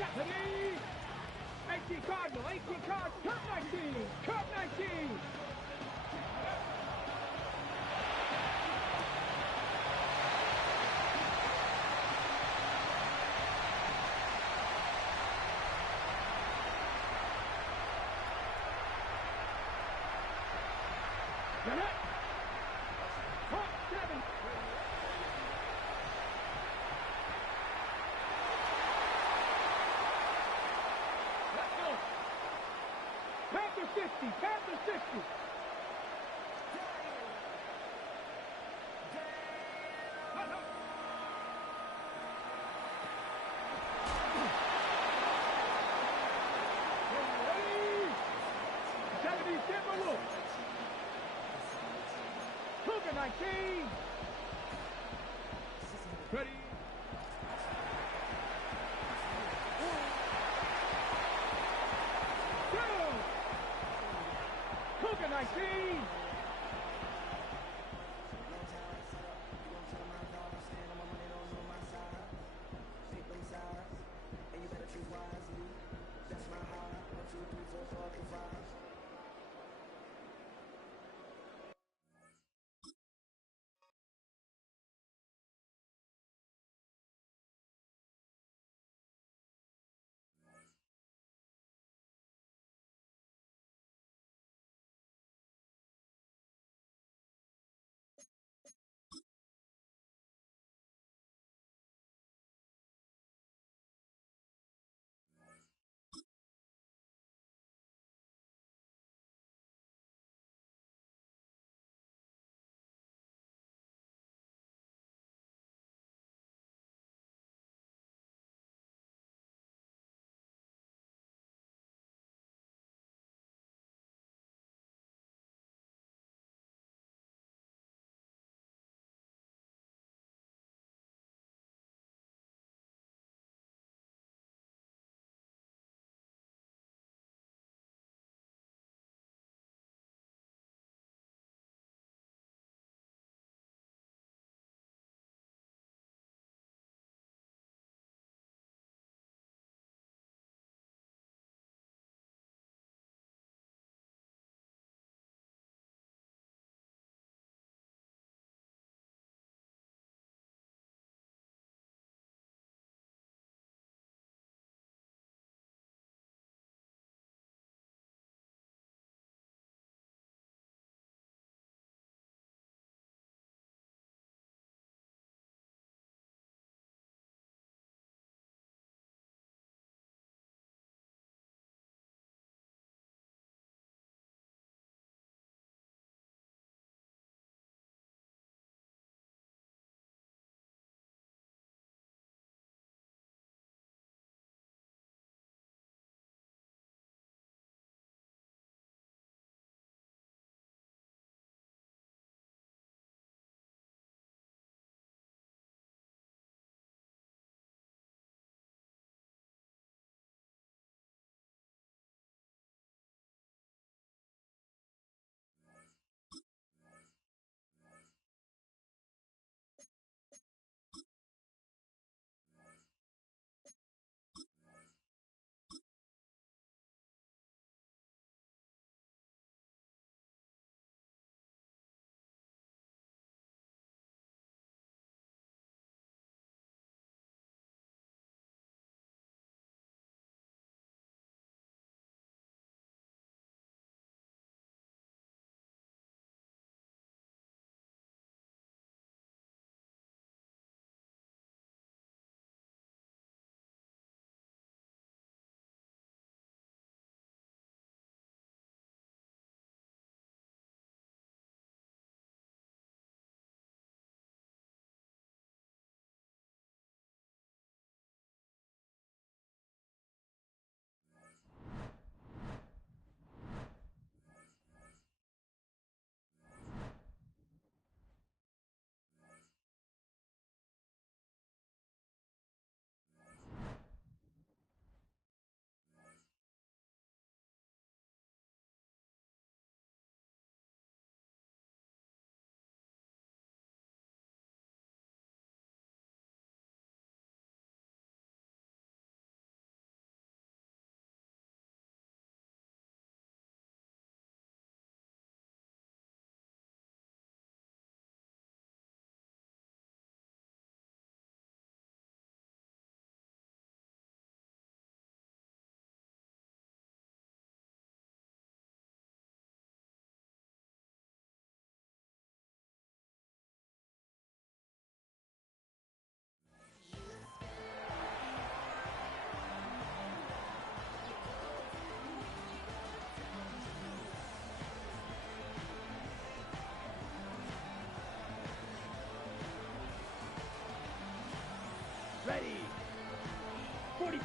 Ready? 18 Cardinal, 18 Cardinal, Cup 19, Cup 19. Panther 60, Panther 60. Timberwolves. Cougar 19. Ready. Cougar 19. And you better choose wisely. That's my heart. 1, 2, 3, 4, 5.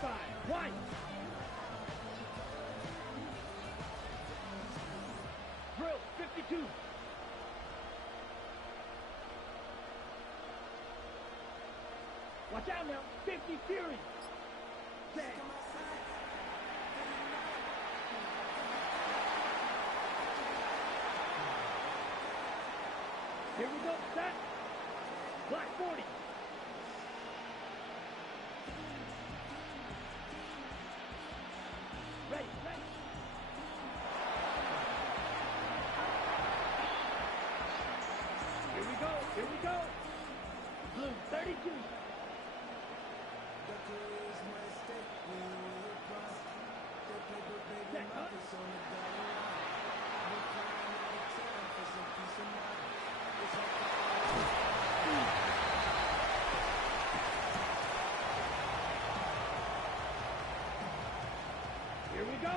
White. Drill, 52. Watch out now, 50 Fury. Set. Here we go, set. Black 40. Ready, ready. Here we go. Blue 32. Set, huh? Here we go.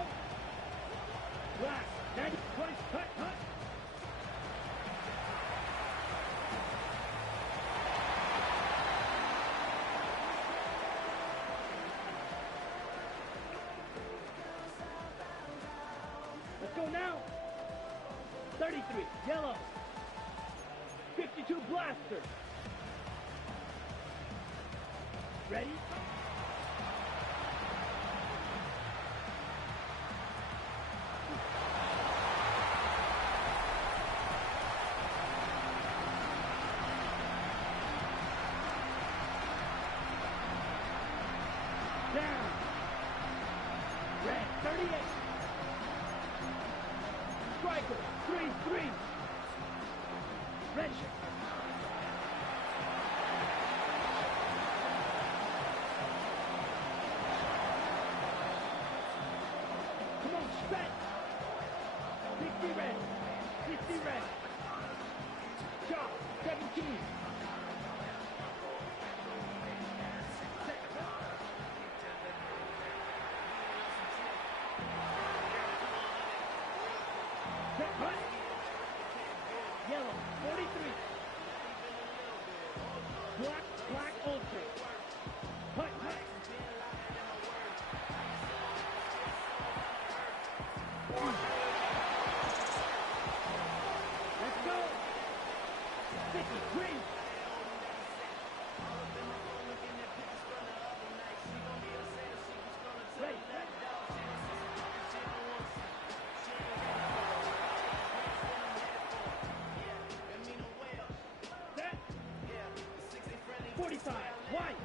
Black 90, 20, cut. Let's go now. 33, yellow. 52 blaster. Ready? Down. Red 38. Striker 3-3. Red shirt. Come on, stretch. 60 red. 60 red. Chop 17. Cut. Yellow, 43. Black ultra. Cut. Let's go. 50, green. Ready. Set. 45, white.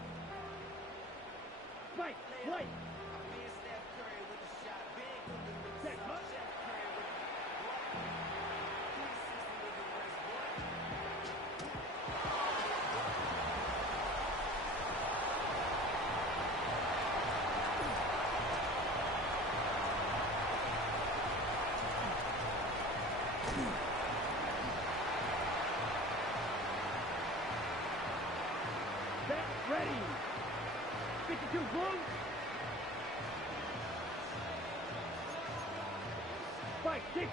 White. Set, huh? Set, ready. 52 blue. Fight 60.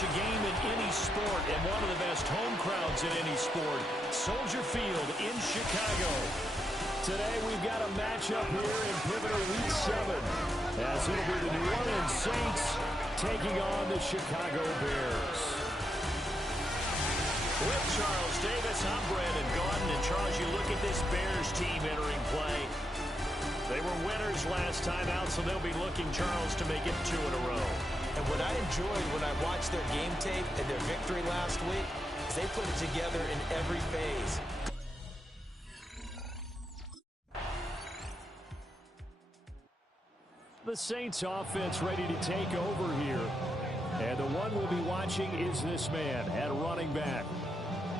watch a game in any sport and one of the best home crowds in any sport, Soldier Field in Chicago. Today we've got a matchup here in pivotal Week 7, as it'll be the New Orleans Saints taking on the Chicago Bears. With Charles Davis, I'm Brandon Gaudin. And Charles, you look at this Bears team entering play. They were winners last time out, so they'll be looking, Charles, to make it 2 in a row. And what I enjoyed when I watched their game tape and their victory last week is they put it together in every phase. The Saints offense ready to take over here. And the one we'll be watching is this man at running back.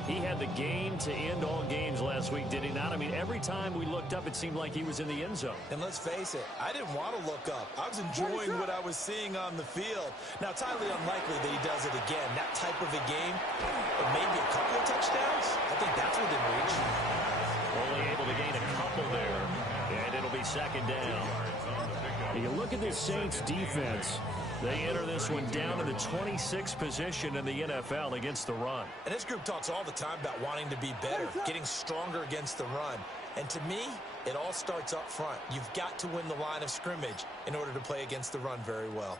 He had the game to end all games last week, did he not? I mean, every time we looked up, it seemed like he was in the end zone. And let's face it, I didn't want to look up. I was enjoying what I was seeing on the field. Now, it's highly unlikely that he does it again. That type of a game, maybe a couple of touchdowns, I think that's within reach. Only able to gain a couple there, and it'll be second down. You look at this Saints defense. They enter this one down to the 26th position in the NFL against the run. And this group talks all the time about wanting to be better, getting stronger against the run. And to me, it all starts up front. You've got to win the line of scrimmage in order to play against the run very well.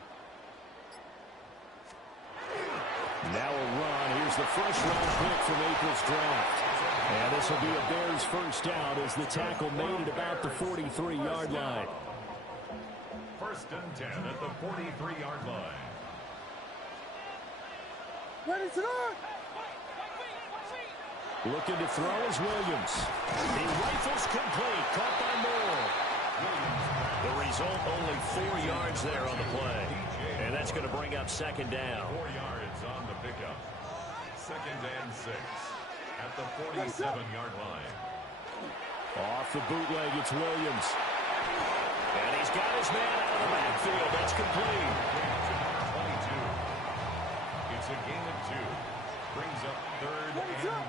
Now a run. Here's the first-round pick from April's draft. And this will be a Bears first down as the tackle made at about the 43-yard line. 1st and 10 at the 43-yard line. Ready to go! Looking to throw is Williams. He rifles complete. Caught by Moore. The result, only 4 yards there on the play. And that's going to bring up second down. 4 yards on the pickup. 2nd and 6 at the 47-yard line. Off the bootleg, it's Williams. And he's got his man out of the backfield. That's complete. 22. It's a gain of 2. Brings up 3rd and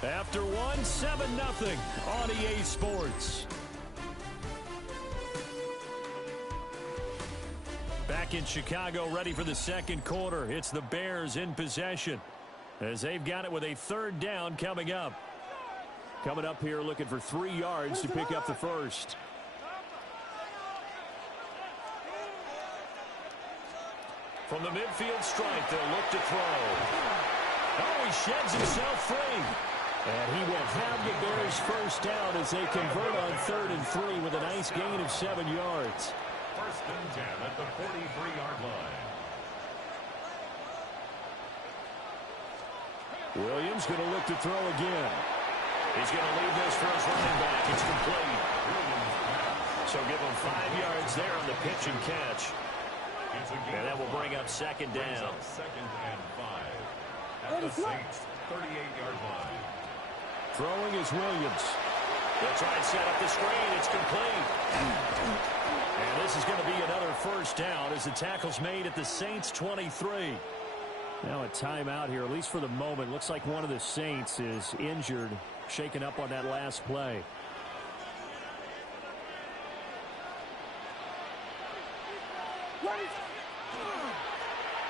3. After one, 7-0 on EA Sports. Back in Chicago, ready for the second quarter. It's the Bears in possession, as they've got it with a 3rd down coming up. Coming up here looking for 3 yards to pick up the first. From the midfield stripe, they'll look to throw. Oh, he sheds himself free. And he will have the Bears first down as they convert on 3rd and 3 with a nice gain of 7 yards. 1st and 10 at the 43-yard line. Williams going to look to throw again. He's going to leave this for his running back. It's complete. So give him 5 yards there on the pitch and catch. And that will bring up second down. 2nd and 5 at the Saints' 38-yard line. Throwing is Williams. They'll try and set up the screen. It's complete. And this is going to be another first down as the tackle's made at the Saints' 23. Now a timeout here, at least for the moment. Looks like one of the Saints is injured, shaken up on that last play.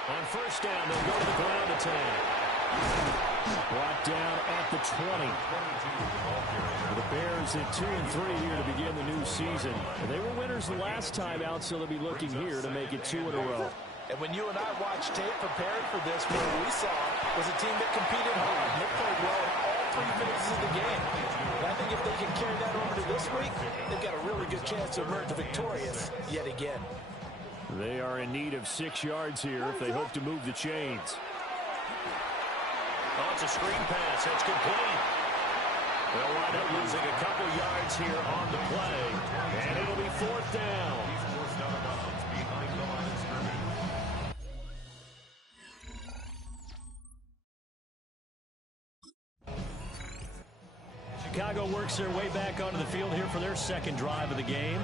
On first down, they'll go to the ground attack. Brought down at the 20. The Bears at 2-3 here to begin the new season. They were winners the last time out, so they'll be looking here to make it 2 in a row. And when you and I watched tape preparing for this, what we saw was a team that competed hard. They played well in all 3 phases of the game. And I think if they can carry that over to this week, they've got a really good chance to emerge victorious yet again. They are in need of 6 yards here if they hope to move the chains. Oh, it's a screen pass. That's complete. They'll wind up losing a couple yards here on the play. And it'll be 4th down. He's forced out of bounds behind the line of scrimmage. Chicago works their way back onto the field here for their second drive of the game.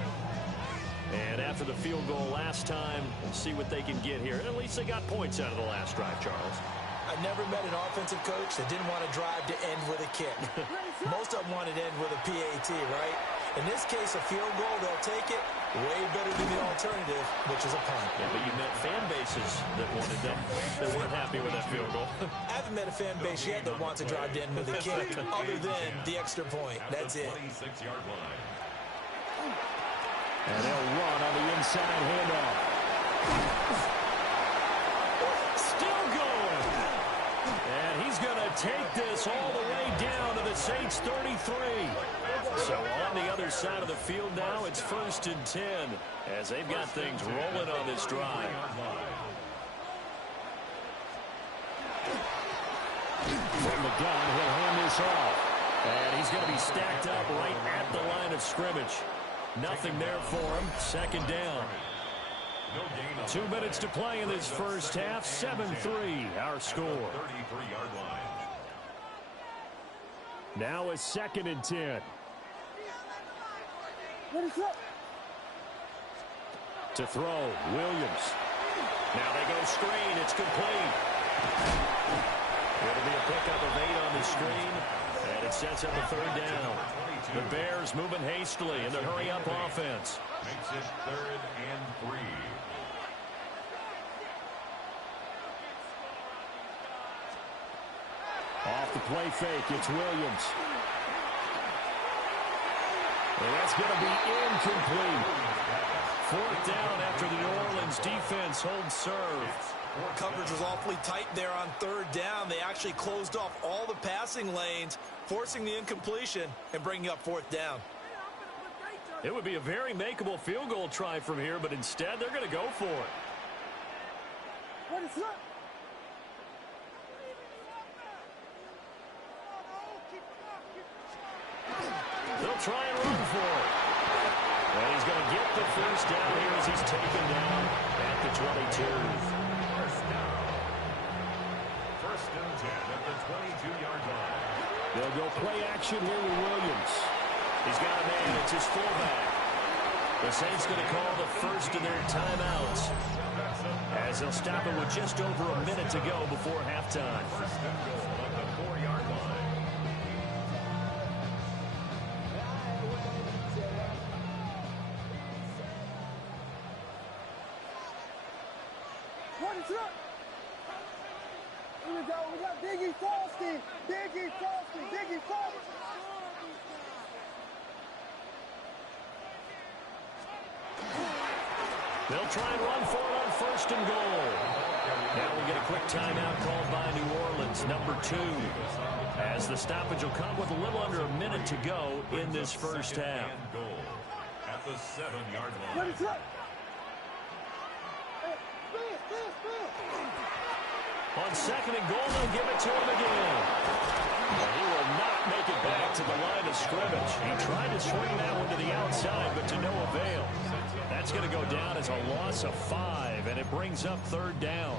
And after the field goal last time, we'll see what they can get here. At least they got points out of the last drive, Charles. I never met an offensive coach that didn't want to drive to end with a kick. Most of them wanted to end with a PAT, right? In this case, a field goal, they'll take it. Way better than the alternative, which is a punt. Yeah, but you met fan bases that wanted them. They weren't happy with that field goal. I haven't met a fan base yet that wants to drive in with a kick other than the extra point. That's it. 26-yard line. And they'll run on the inside handoff. Still going. And he's going to take this all the way down to the Saints 33. So on the other side of the field now, it's 1st and 10 as they've got things rolling on this drive. From the gun, he'll hand this off. And he's going to be stacked up right at the line of scrimmage. Nothing there for him. 2nd down. 2 minutes to play in this first half. 7-3 our score. 33-yard line. Now a 2nd and 10. To throw, Williams. Now they go screen. It's complete. It'll be a pickup of 8 on the screen, and it sets up a 3rd down. The Bears moving hastily in the hurry-up offense. Makes it 3rd and 3. Off the play fake, it's Williams. And that's going to be incomplete. 4th down after the New Orleans defense holds serve. Coverage was awfully tight there on 3rd down. They actually closed off all the passing lanes, forcing the incompletion and bringing up 4th down. It would be a very makeable field goal try from here, but instead they're going to go for it. They'll try and run for it. And he's going to get the 1st down here as he's taken down at the 22. 1st and 10 at the 22-yard line. They'll go play action here with Williams. He's got a man. It's his fullback. The Saints going to call the first of their timeouts as they'll stop it with just over a minute to go before halftime. 1st and goal at the 4-yard line. Here we go. We got Biggie Frosty. Biggie Frosty. Biggie Frosty. They'll try and run for it on 1st and goal. Now we get a quick timeout called by New Orleans, number 2. As the stoppage will come with a little under a minute to go in this first half. Goal at the 7-yard line. On 2nd and goal, they'll give it to him again. But he will not make it back to the line of scrimmage. He tried to swing that one to the outside, but to no avail. That's going to go down as a loss of 5, and it brings up 3rd down.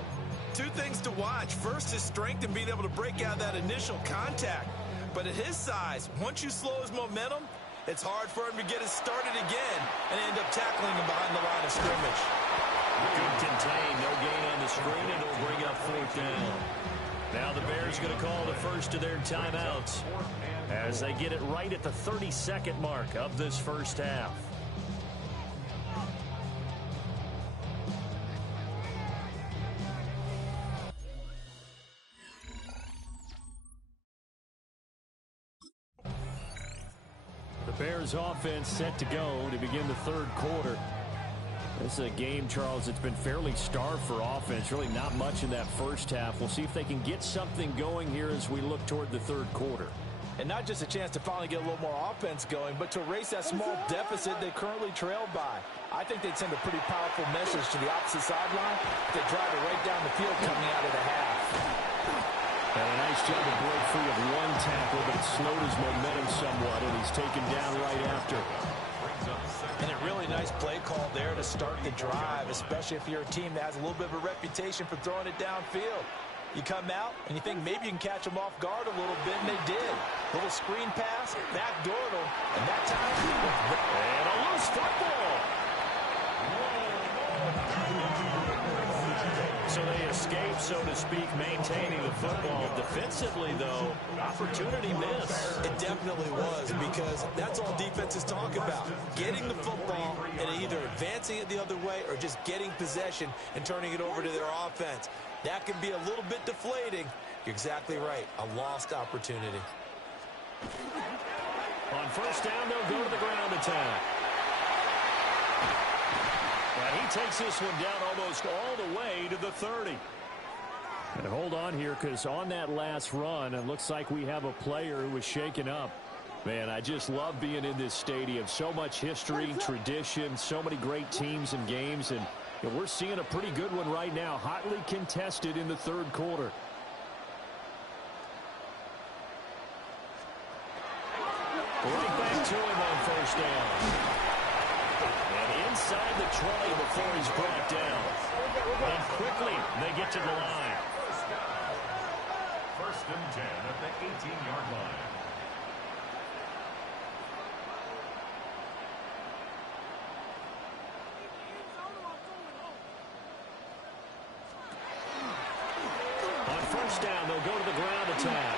2 things to watch. First, his strength and being able to break out that initial contact. But at his size, once you slow his momentum, it's hard for him to get it started again and end up tackling him behind the line of scrimmage. Good contain, no gain on the screen, and it'll bring up 4th down. Now the Bears going to call the first of their timeouts as they get it right at the 32nd mark of this first half. The Bears offense set to go to begin the 3rd quarter. This is a game, Charles, it's been fairly starved for offense. Really not much in that first half. We'll see if they can get something going here as we look toward the 3rd quarter. And not just a chance to finally get a little more offense going, but to erase that small deficit they currently trailed by. I think they'd send a pretty powerful message to the opposite sideline to drive it right down the field coming out of the half. And a nice job to break free of one tackle, but it slowed his momentum somewhat, and he's taken down right after. And a really nice play call there to start the drive, especially if you're a team that has a little bit of a reputation for throwing it downfield. You come out, and you think maybe you can catch them off guard a little bit, and they did. Little screen pass, backdoor them, and that time, and a loose football. So they escape, so to speak, maintaining the football. Defensively, though, opportunity miss. It definitely was, because that's all defenses talk about. Getting the football and either advancing it the other way or just getting possession and turning it over to their offense. That can be a little bit deflating. You're exactly right. A lost opportunity. On first down, they'll go to the ground attack. And he takes this one down almost all the way to the 30. And hold on here, because on that last run, it looks like we have a player who was shaken up. Man, I just love being in this stadium. So much history, tradition, so many great teams and games. And we're seeing a pretty good one right now, hotly contested in the third quarter. Right back to him on first down. And inside the 20 before he's brought down. And quickly they get to the line. First and 10 at the 18-yard line. On first down, they'll go to the ground attack.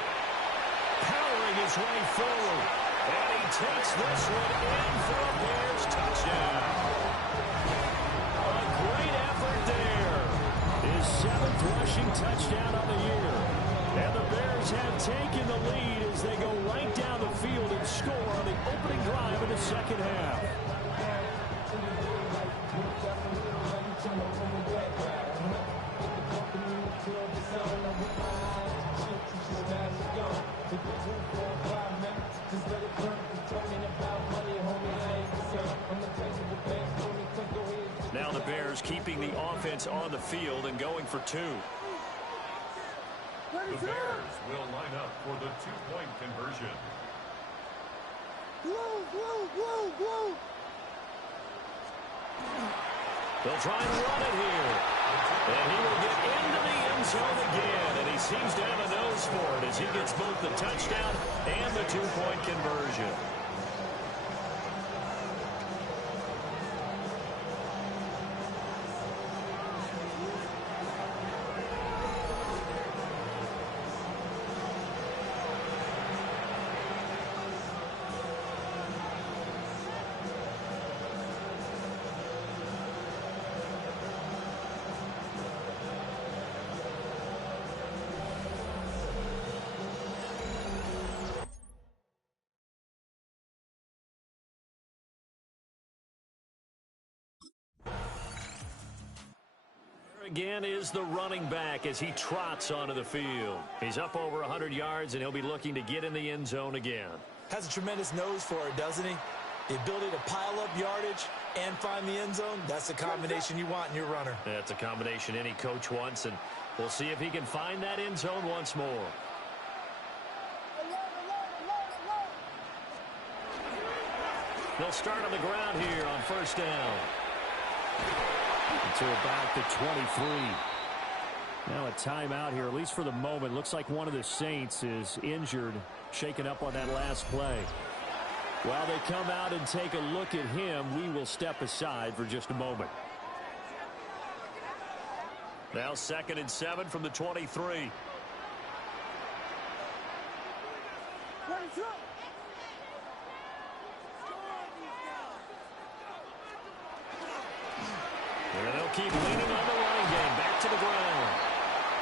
Powering his way forward. And he takes this one in for a Bears touchdown. A great effort there. His 7th rushing touchdown on the year. And the Bears have taken the lead as they go right down the field and score on the opening drive of the second half. Now the Bears keeping the offense on the field and going for 2. The Bears will line up for the 2-point conversion. They'll try and run it here. And he will get into the end zone again. And he seems to have a nose for it as he gets both the touchdown and the 2-point conversion. Again is the running back as he trots onto the field. He's up over 100 yards, and he'll be looking to get in the end zone again. Has a tremendous nose for it, doesn't he? The ability to pile up yardage and find the end zone, that's the combination you want in your runner. That's a combination any coach wants, and we'll see if he can find that end zone once more. They'll start on the ground here on first down. To about the 23. Now a timeout here, at least for the moment. Looks like one of the Saints is injured, shaken up on that last play. While they come out and take a look at him, we will step aside for just a moment. Now 2nd and 7 from the 23. And they'll keep leaning on the running game. Back to the ground.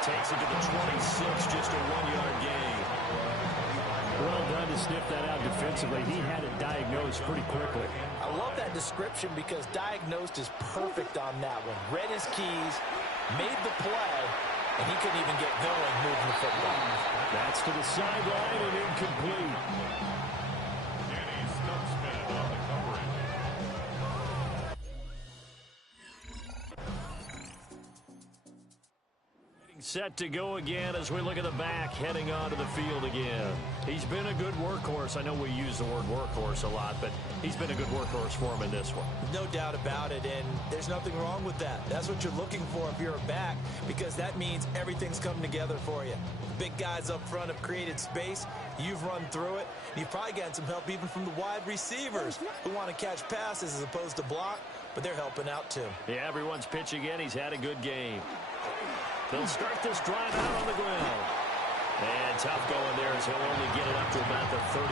Takes it to the 26, just a 1-yard gain. Well done to sniff that out defensively. He had it diagnosed pretty quickly. I love that description because diagnosed is perfect on that one. Read his keys, made the play, and he couldn't even get going moving the football. That's to the sideline and incomplete. Danny Stumpsman on the coverage. Set to go again as we look at the back heading onto the field again. He's been a good workhorse. I know we use the word workhorse a lot, but he's been a good workhorse for him in this one. No doubt about it, and there's nothing wrong with that. That's what you're looking for if you're a back, because that means everything's coming together for you. The big guys up front have created space. You've run through it. And you've probably gotten some help even from the wide receivers who want to catch passes as opposed to block, but they're helping out too. Yeah, everyone's pitching in. He's had a good game. They'll start this drive out on the ground. And tough going there as he'll only get it up to about the 31.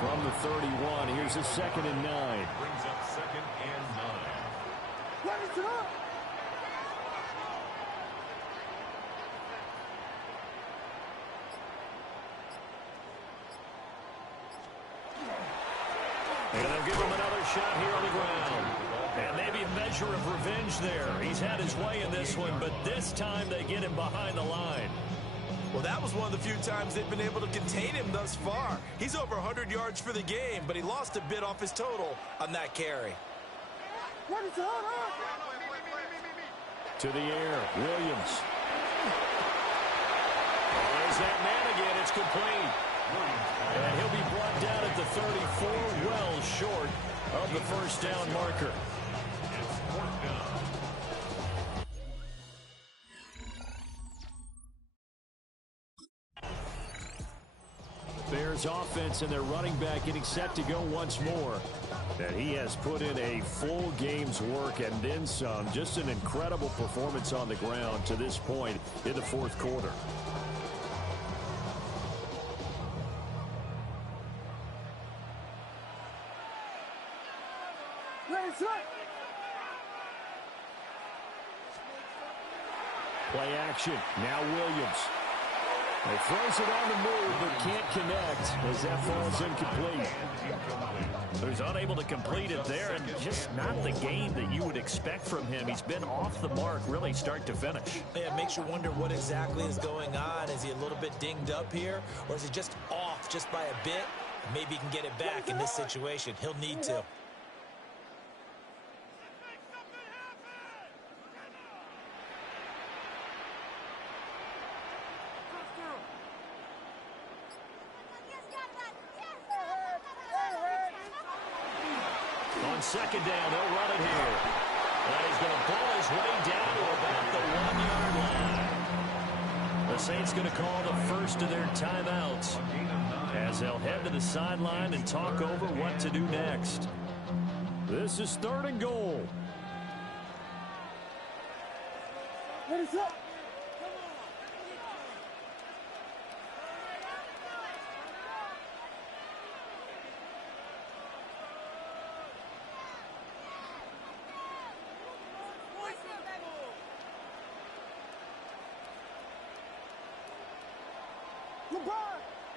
From the 31, here's a 2nd and 9. Brings up 2nd and 9. Run it up. And they'll give him another shot here on the ground. And maybe a measure of revenge there. He's had his way in this one, but this time they get him behind the line. Well, that was one of the few times they've been able to contain him thus far. He's over 100 yards for the game, but he lost a bit off his total on that carry. To the air, Williams. There's that man again. It's complete. And he'll be brought down at the 34, well short of the first down marker. Bears offense and their running back getting set to go once more. And he has put in a full game's work and then some. Just an incredible performance on the ground to this point in the fourth quarter. Play action. Now Williams. He throws it on the move, but can't connect as that falls incomplete. He's unable to complete it there, and just not the game that you would expect from him. He's been off the mark, really, start to finish. Yeah, it makes you wonder what exactly is going on. Is he a little bit dinged up here, or is he just off just by a bit? Maybe he can get it back in this situation. He'll need to. On second down, they'll run it here. And he's going to pull his way down to about the 1-yard line. The Saints going to call the first of their timeouts as they'll head to the sideline and talk over what to do next. This is 3rd and goal. What is up?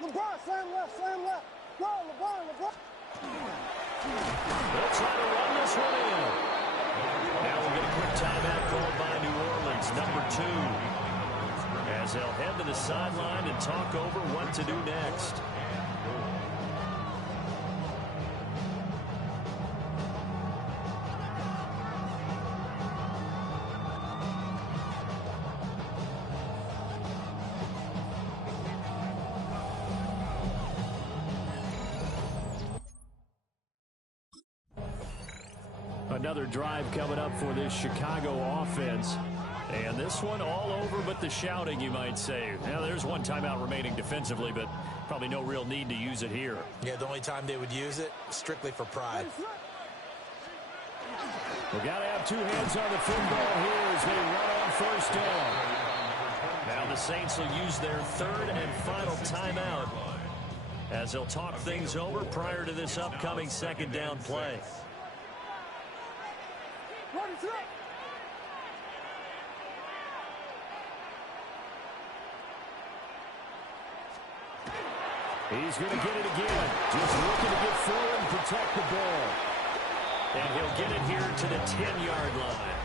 LeBron, slam left. Go, LeBron. They'll try to run this one in. Now we'll get a quick timeout called by New Orleans, number 2. As they'll head to the sideline and talk over what to do next. Another drive coming up for this Chicago offense. And this one all over but the shouting, you might say. Now, there's one timeout remaining defensively, but probably no real need to use it here. Yeah, the only time they would use it, strictly for pride. We've got to have two hands on the football here as they run on first down. Now the Saints will use their 3rd and final timeout as they'll talk things over prior to this upcoming 2nd down play. He's going to get it again. Just looking to get forward and protect the ball. And he'll get it here to the 10-yard line.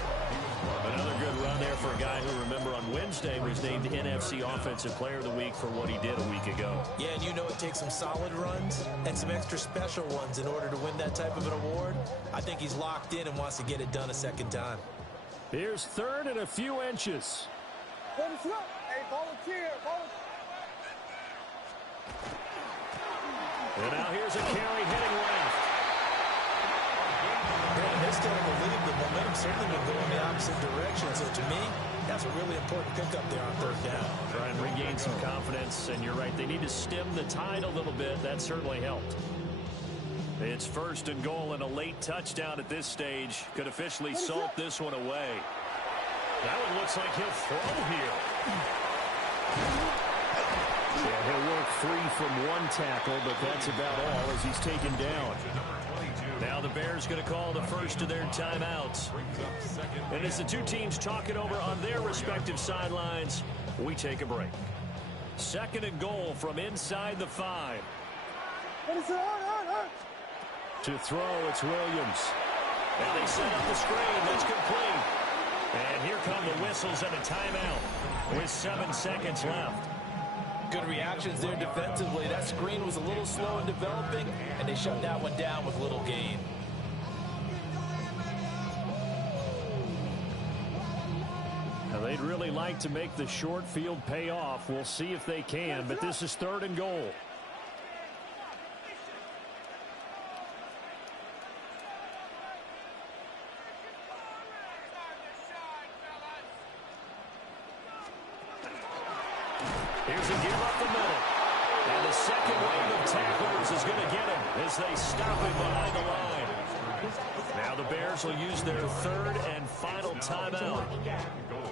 Another good run there for a guy who, remember, on Wednesday was named NFC Offensive Player of the Week for what he did a week ago. Yeah, and you know it takes some solid runs and some extra special ones in order to win that type of an award. I think he's locked in and wants to get it done a second time. Here's third and a few inches. Hey, volunteer. And now here's a carry heading left. Yeah, they're still in the lead. The momentum certainly will go in the opposite direction. So to me, that's a really important pickup there on third down. Try and regain some confidence. And you're right, they need to stem the tide a little bit. That certainly helped. It's first and goal, and a late touchdown at this stage could officially salt this one away. That one looks like he'll throw here. Yeah, he'll work free from one tackle, but that's about all as he's taken down. Now the Bears going to call the first of their timeouts. And as the two teams talk it over on their respective sidelines, we take a break. Second and goal from inside the 5. To throw, it's Williams. And they set up the screen. That's complete. And here come the whistles and a timeout with 7 seconds left. Good reactions there defensively. That screen was a little slow in developing, and they shut that one down with little gain. Now, they'd really like to make the short field pay off. We'll see if they can, but this is third and goal. Here's a give up the middle. And the second wave of tacklers is going to get him as they stop him behind the line. Now the Bears will use their third and final timeout.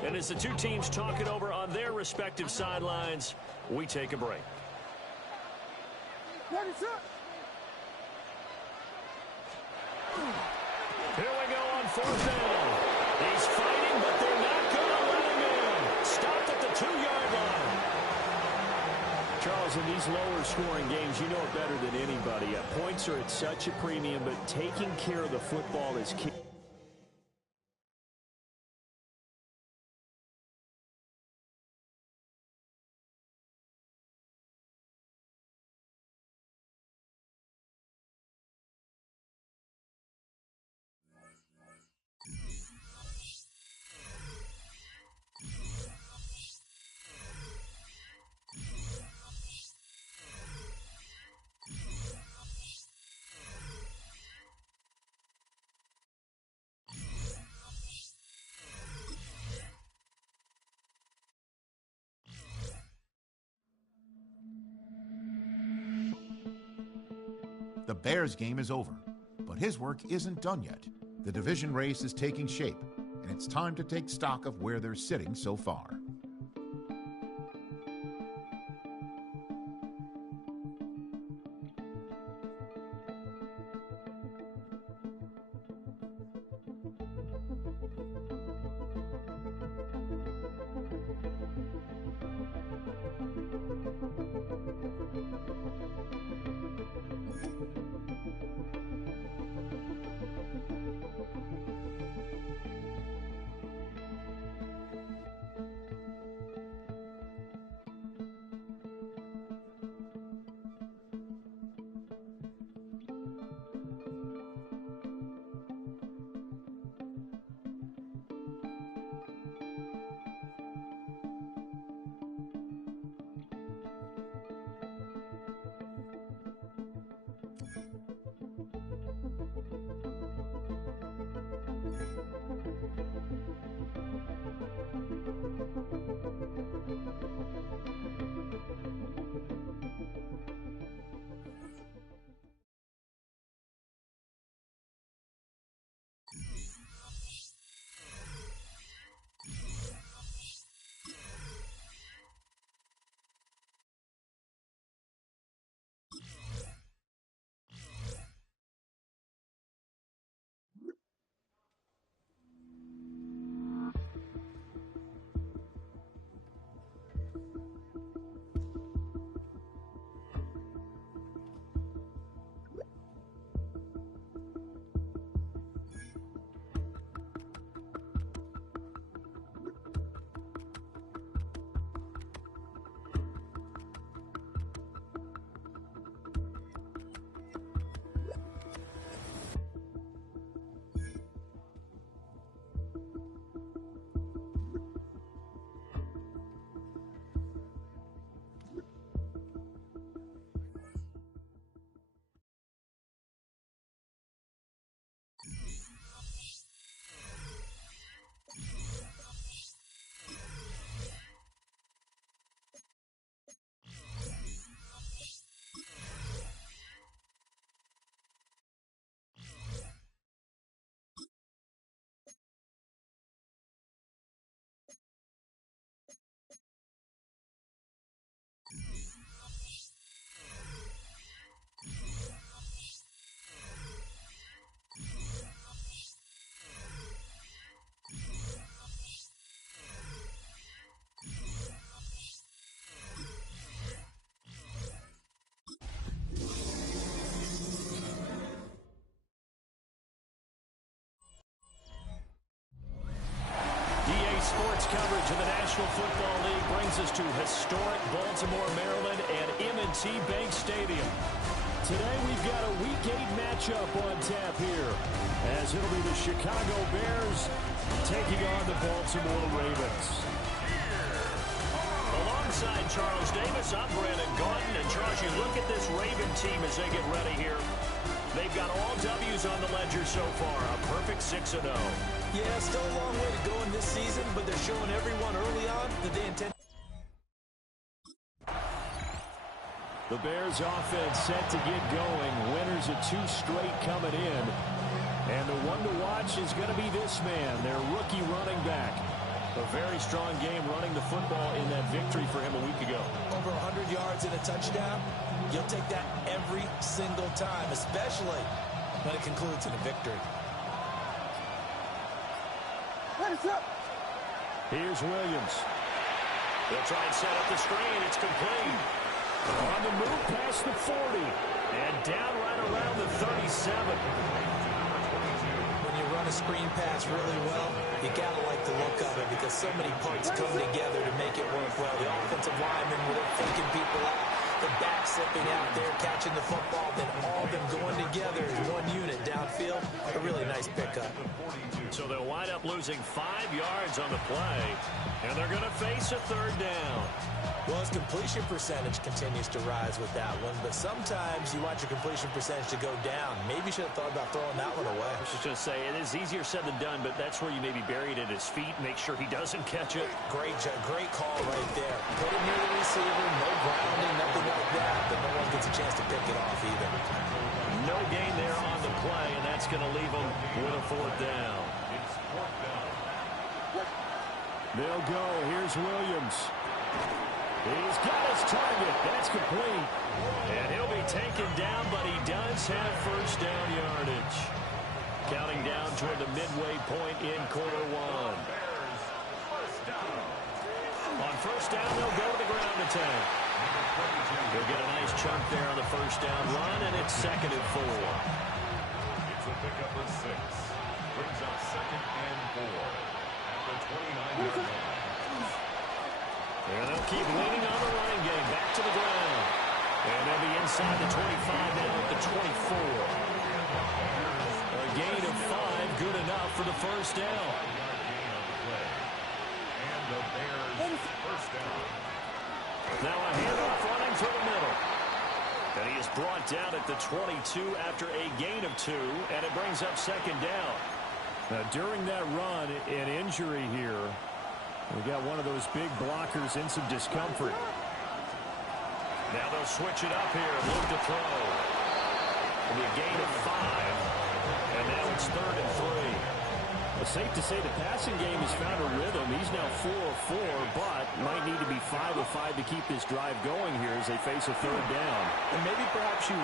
And as the two teams talk it over on their respective sidelines, we take a break. Ready, set. Here we go on fourth down. He's fighting, but they're not going to let him in. Stopped at the 2-yard line. Charles, in these lower-scoring games, you know it better than anybody. Points are at such a premium, but taking care of the football is key. The Bears game is over, but his work isn't done yet. The division race is taking shape, and it's time to take stock of where they're sitting so far. sports coverage of the National Football League brings us to historic Baltimore, Maryland, and M&T Bank Stadium. Today we've got a Week 8 matchup on tap here, as it'll be the Chicago Bears taking on the Baltimore Ravens. Alongside Charles Davis, I'm Brandon Gaudin. And Charles, you look at this Raven team as they get ready here. They've got all W's on the ledger so far, a perfect 6-0. Yeah, still a long way to go in this season, but they're showing everyone early on that they intend. The Bears offense set to get going. Winners of 2 straight coming in. And the one to watch is going to be this man, their rookie running back. A very strong game running the football in that victory for him a week ago. Over 100 yards and a touchdown. You'll take that every single time, especially when it concludes in a victory. Here's Williams. They'll try and set up the screen. It's complete. On the move past the 40. And down right around the 37. When you run a screen pass really well, you got to like the look of it because so many parts come together to make it work well. The offensive linemen were faking people out. The back slipping out there, catching the football, then all of them going together as one unit downfield. A really nice pickup. So they'll wind up losing 5 yards on the play, and they're going to face a 3rd down. Well, his completion percentage continues to rise with that one, but sometimes you want your completion percentage to go down. Maybe you should have thought about throwing that one away. I was just going to say, it is easier said than done, but that's where you maybe bury it at his feet, make sure he doesn't catch it. Great call right there. Put it near the receiver, no grounding, nothing like that, but no one gets a chance to pick it off either. No gain there on the play, and that's going to leave him with a 4th down. They'll go. Here's Williams. He's got his target. That's complete. And he'll be taken down, but he does have 1st down yardage. Counting down toward the midway point in quarter 1. On 1st down, they'll go to the ground attack. They'll get a nice chunk there on the 1st down run, and it's 2nd and 4. It's a pickup of 6. Brings up 2nd and 4. At the 29-yard line. And they'll keep leaning on the running game. Back to the ground. And they'll be inside the 25 now at the 24. A gain of 5, good enough for the 1st down. And the Bears' 1st down. Now a handoff running through the middle. And he is brought down at the 22 after a gain of 2, and it brings up 2nd down. Now, during that run, an injury here. We got one of those big blockers in some discomfort. Now they'll switch it up here. Look to throw. It'll be a gain of 5. And now it's 3rd and 3. It's safe to say the passing game has found a rhythm. He's now 4 of 4, but might need to be 5 of 5 to keep this drive going here as they face a 3rd down. And maybe perhaps you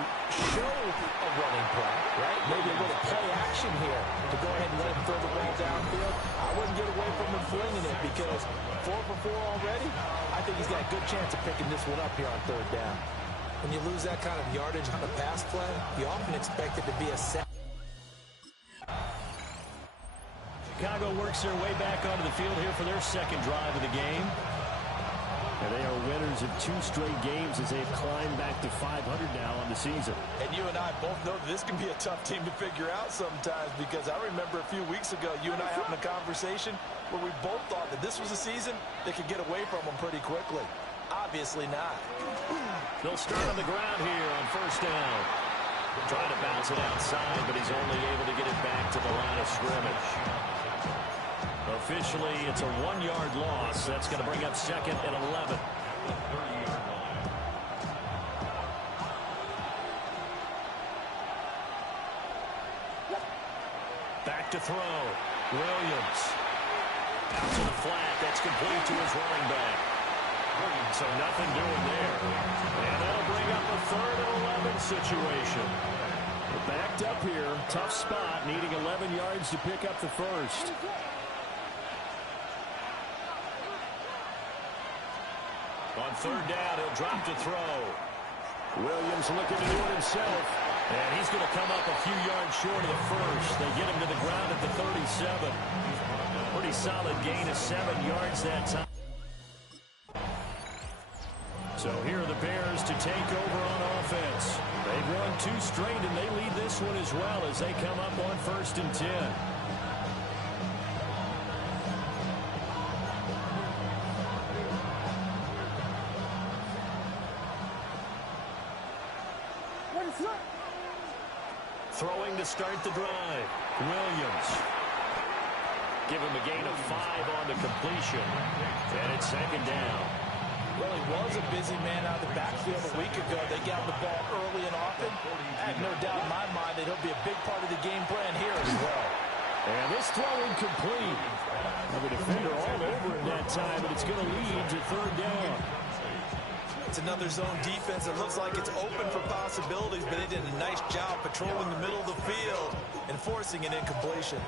show a running play, right? Maybe a little play action here to go ahead and let him throw the ball downfield. I wouldn't get away from him flinging it because 4 for 4 already, I think he's got a good chance of picking this one up here on 3rd down. When you lose that kind of yardage on a pass play, you often expect it to be a set. Chicago works their way back onto the field here for their 2nd drive of the game. And they are winners of 2 straight games as they've climbed back to 500 now on the season. And you and I both know this can be a tough team to figure out sometimes because I remember a few weeks ago you and I having a conversation where we both thought that this was a season that could get away from them pretty quickly. Obviously not. They'll start on the ground here on 1st down. Trying to bounce it outside, but he's only able to get it back to the line of scrimmage. Officially, it's a 1-yard loss. That's going to bring up 2nd and 11. Back to throw. Williams. Out to the flat. That's complete to his running back. So nothing doing there. And that'll bring up a 3rd and 11 situation. We're backed up here. Tough spot. Needing 11 yards to pick up the 1st. On 3rd down, he'll drop to throw. Williams looking to do it himself. And he's going to come up a few yards short of the first. They get him to the ground at the 37. Pretty solid gain of 7 yards that time. So here are the Bears to take over on offense. They've won 2 straight, and they lead this one as well as they come up on 1st and 10. Throwing to start the drive. Williams. Give him a gain of 5 on the completion. And it's 2nd down. Well, he was a busy man out of the backfield a week ago. They got him the ball early and often. I have no doubt in my mind that he'll be a big part of the game plan here as well. And this throw incomplete. The defender all over him that time, but it's going to lead to 3rd down. It's another zone defense. It looks like it's open for possibilities, but they did a nice job patrolling the middle of the field and forcing an incompletion.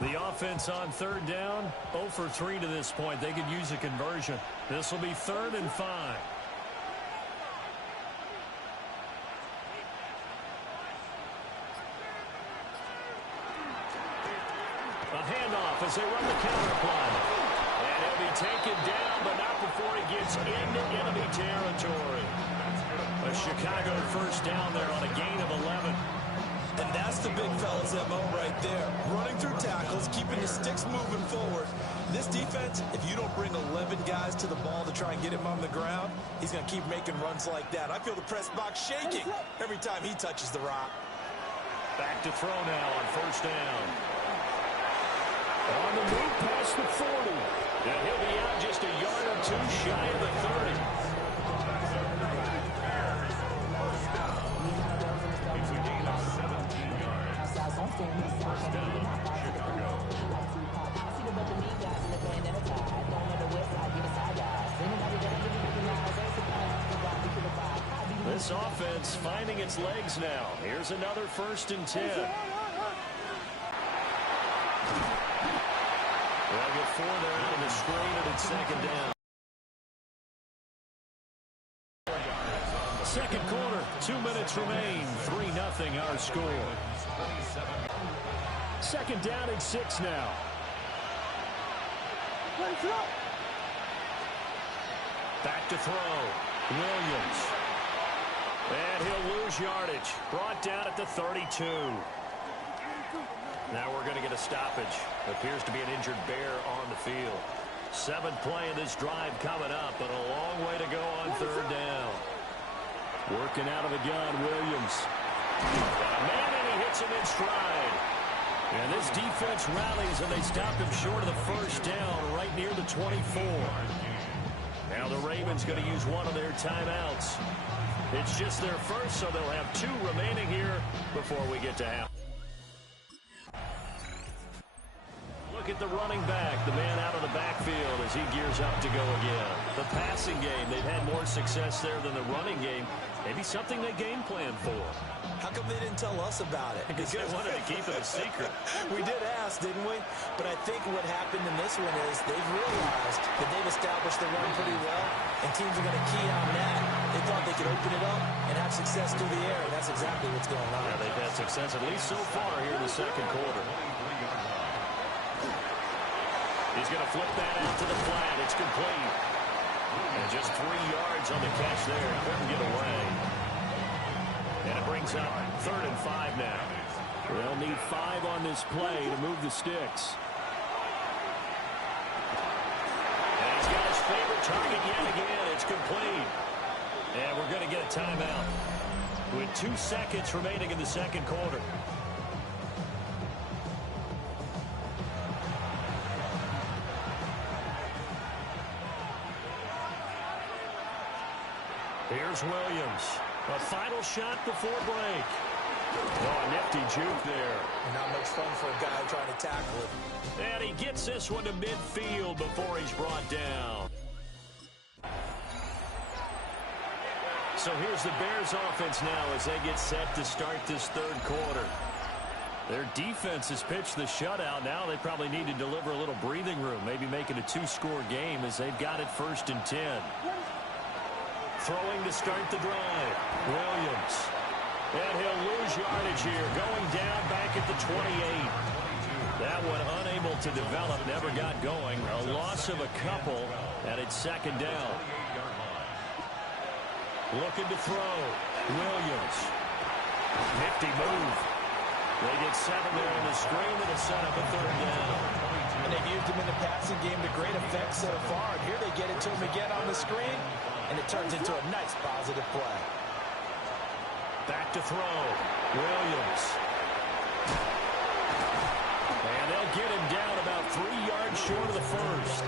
The offense on 3rd down, 0 for 3 to this point. They could use a conversion. This will be 3rd and 5. A handoff as they run the counter play. And he'll be taken down, but not before he gets into enemy territory. A Chicago 1st down there on a gain of 11. And that's the big fella's MO right there. Running through tackles, keeping the sticks moving forward. This defense, if you don't bring 11 guys to the ball to try and get him on the ground, he's going to keep making runs like that. I feel the press box shaking every time he touches the rock. Back to throw now on 1st down. On the move past the 40. And he'll be out just a yard or 2 shy of the 30. This offense finding its legs now. Here's another 1st and 10. They'll get 4 there out of the screen, and it's 2nd down. 2nd quarter, 2 minutes remain. 3-0 our score. 2nd down and 6 now. Back to throw. Williams. And he'll lose yardage. Brought down at the 32. Now we're going to get a stoppage. Appears to be an injured Bear on the field. 7th play of this drive coming up, but a long way to go on 3rd down. Working out of the gun, Williams. Got a man, and he hits him in stride. And this defense rallies, and they stop him short of the 1st down right near the 24. Now the Ravens going to use one of their timeouts. It's just their first, so they'll have 2 remaining here before we get to half. Look at the running back, the man out of the backfield as he gears up to go again. The passing game, they've had more success there than the running game. Maybe something they game plan for. How come they didn't tell us about it? Because they wanted to keep it a secret. We did ask, didn't we? But I think what happened in this one is they've realized that they've established the run pretty well, and teams are going to key on that. They thought they could open it up and have success through the air, and that's exactly what's going on. Yeah, they've had success at least so far here in the 2nd quarter. He's going to flip that out to the flat. It's complete. And just 3 yards on the catch there. Couldn't get away. And it brings up 3rd and 5 now. They'll need 5 on this play to move the sticks. And he's got his favorite target yet again. It's complete. And we're going to get a timeout with 2 seconds remaining in the 2nd quarter. Here's Williams. A final shot before break. Oh, a nifty juke there. Not much fun for a guy trying to tackle it. And he gets this one to midfield before he's brought down. So here's the Bears offense now as they get set to start this 3rd quarter. Their defense has pitched the shutout. Now they probably need to deliver a little breathing room, maybe make it a 2-score game as they've got it 1st and 10. Throwing to start the drive. Williams. And he'll lose yardage here. Going down back at the 28. That one unable to develop. Never got going. A loss of a couple. And it's second down. Looking to throw. Williams. Nifty move. They get 7 there on the screen. It'll set up a third down. And they've used him in the passing game to great effect so far. And here they get it to him again on the screen. And it turns into a nice positive play. Back to throw. Williams. And they'll get him down about 3 yards short of the first.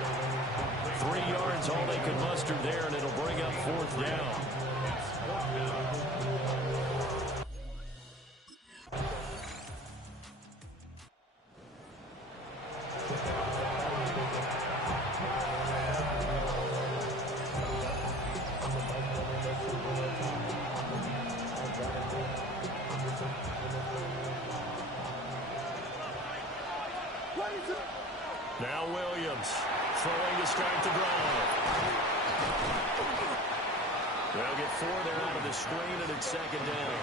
3 yards all they could muster there, and it'll bring up fourth down. Now Williams throwing to start the drive. They'll get 4 there out of the screen, and it's second down.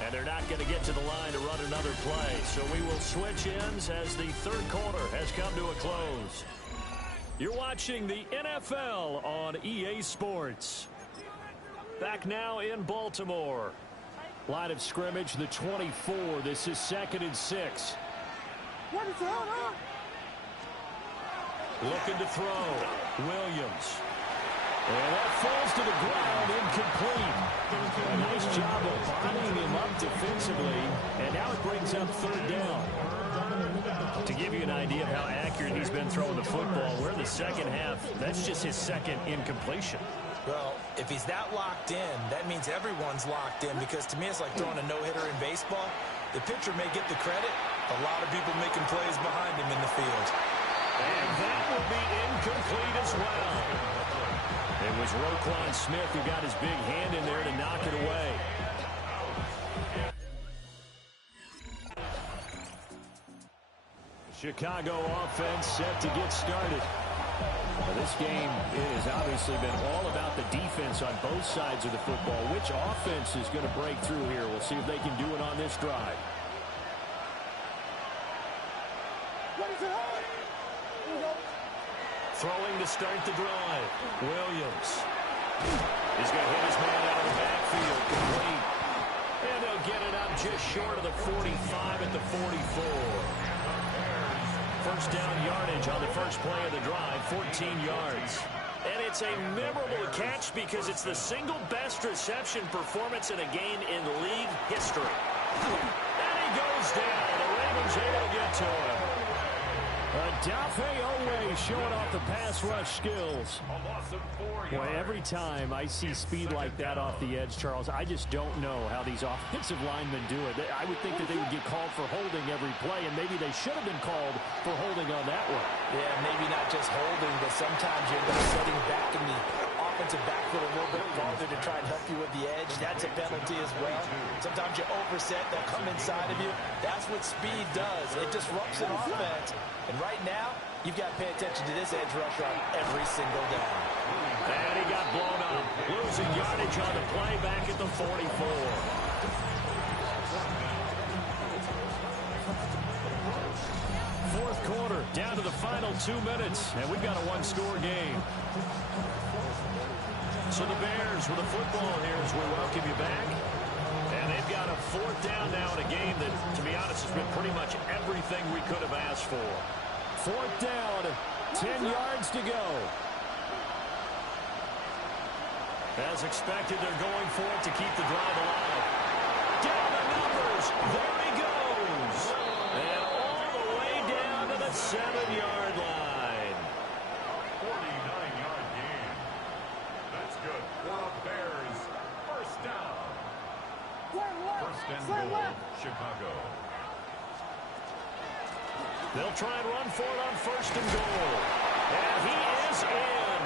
And they're not going to get to the line to run another play. So we will switch ends as the third quarter has come to a close. You're watching the NFL on EA Sports. Back now in Baltimore. Line of scrimmage, the 24. This is 2nd and 6. What is going on? Looking to throw. Williams. And that falls to the ground, incomplete. A nice job of bodying him up defensively, and now it brings up third down. To give you an idea of how accurate he's been throwing the football, we're in the second half. That's just his second incompletion. Well, if he's that locked in, that means everyone's locked in, because to me it's like throwing a no-hitter in baseball. The pitcher may get the credit. A lot of people making plays behind him in the field. And that will be incomplete as well. It was Roquan Smith who got his big hand in there to knock it away. Chicago offense set to get started. Well, this game, it has obviously been all about the defense on both sides of the football. Which offense is going to break through here? We'll see if they can do it on this drive. Throwing to start the drive. Williams. He's going to hit his man out of the backfield. Complete. And they'll get it up just short of the 45 at the 44. First down yardage on the first play of the drive, 14 yards. And it's a memorable catch because it's the single best reception performance in a game in league history. And he goes down. The Ravens able to get to him. Dafe always showing off the pass rush skills. Boy, every time I see speed like that off the edge, Charles, I just don't know how these offensive linemen do it. I would think that they would get called for holding every play, and maybe they should have been called for holding on that one. Yeah, maybe not just holding, but sometimes you end up setting back in the offensive backfield a little bit farther to try and help you with the edge. That's a penalty as well. Sometimes you overset, they'll come inside of you. That's what speed does. It disrupts an offense. And right now, you've got to pay attention to this edge rusher on every single down. And he got blown up. Losing yardage on the play back at the 44. Fourth quarter, down to the final 2 minutes. And we've got a one-score game. So the Bears with the football here as we welcome you back. And they've got a fourth down now in a game that, to be honest, has been pretty much everything we could have asked for. Fourth down, 10 yards to go. As expected, they're going for it to keep the drive alive. Down the numbers. There he goes. And all the way down to the 7-yard line. 49-yard gain. That's good for the Bears. First down. First and goal, Chicago. They'll try and run for it on first and goal. And he is in.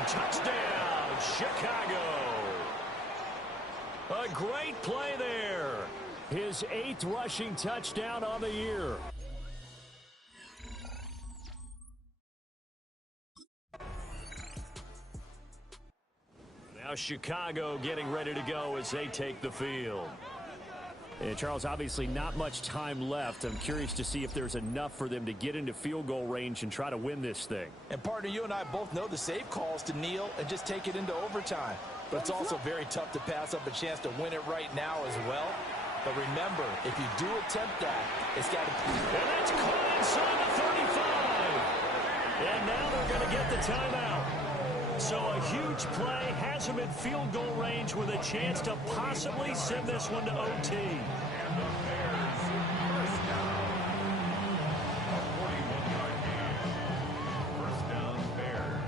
Touchdown, Chicago. A great play there. His 8th rushing touchdown on the year. Now Chicago getting ready to go as they take the field. And Charles, obviously not much time left. I'm curious to see if there's enough for them to get into field goal range and try to win this thing. And partner, you and I both know the safe calls to kneel and just take it into overtime. But it's also very tough to pass up a chance to win it right now as well. But remember, if you do attempt that, it's got to be. And that's caught inside the 35. And now they're going to get the timeout. So a huge play has them in field goal range with a chance to possibly send this one to OT. And the Bears first down. A 41-yard gain. First down, Bears.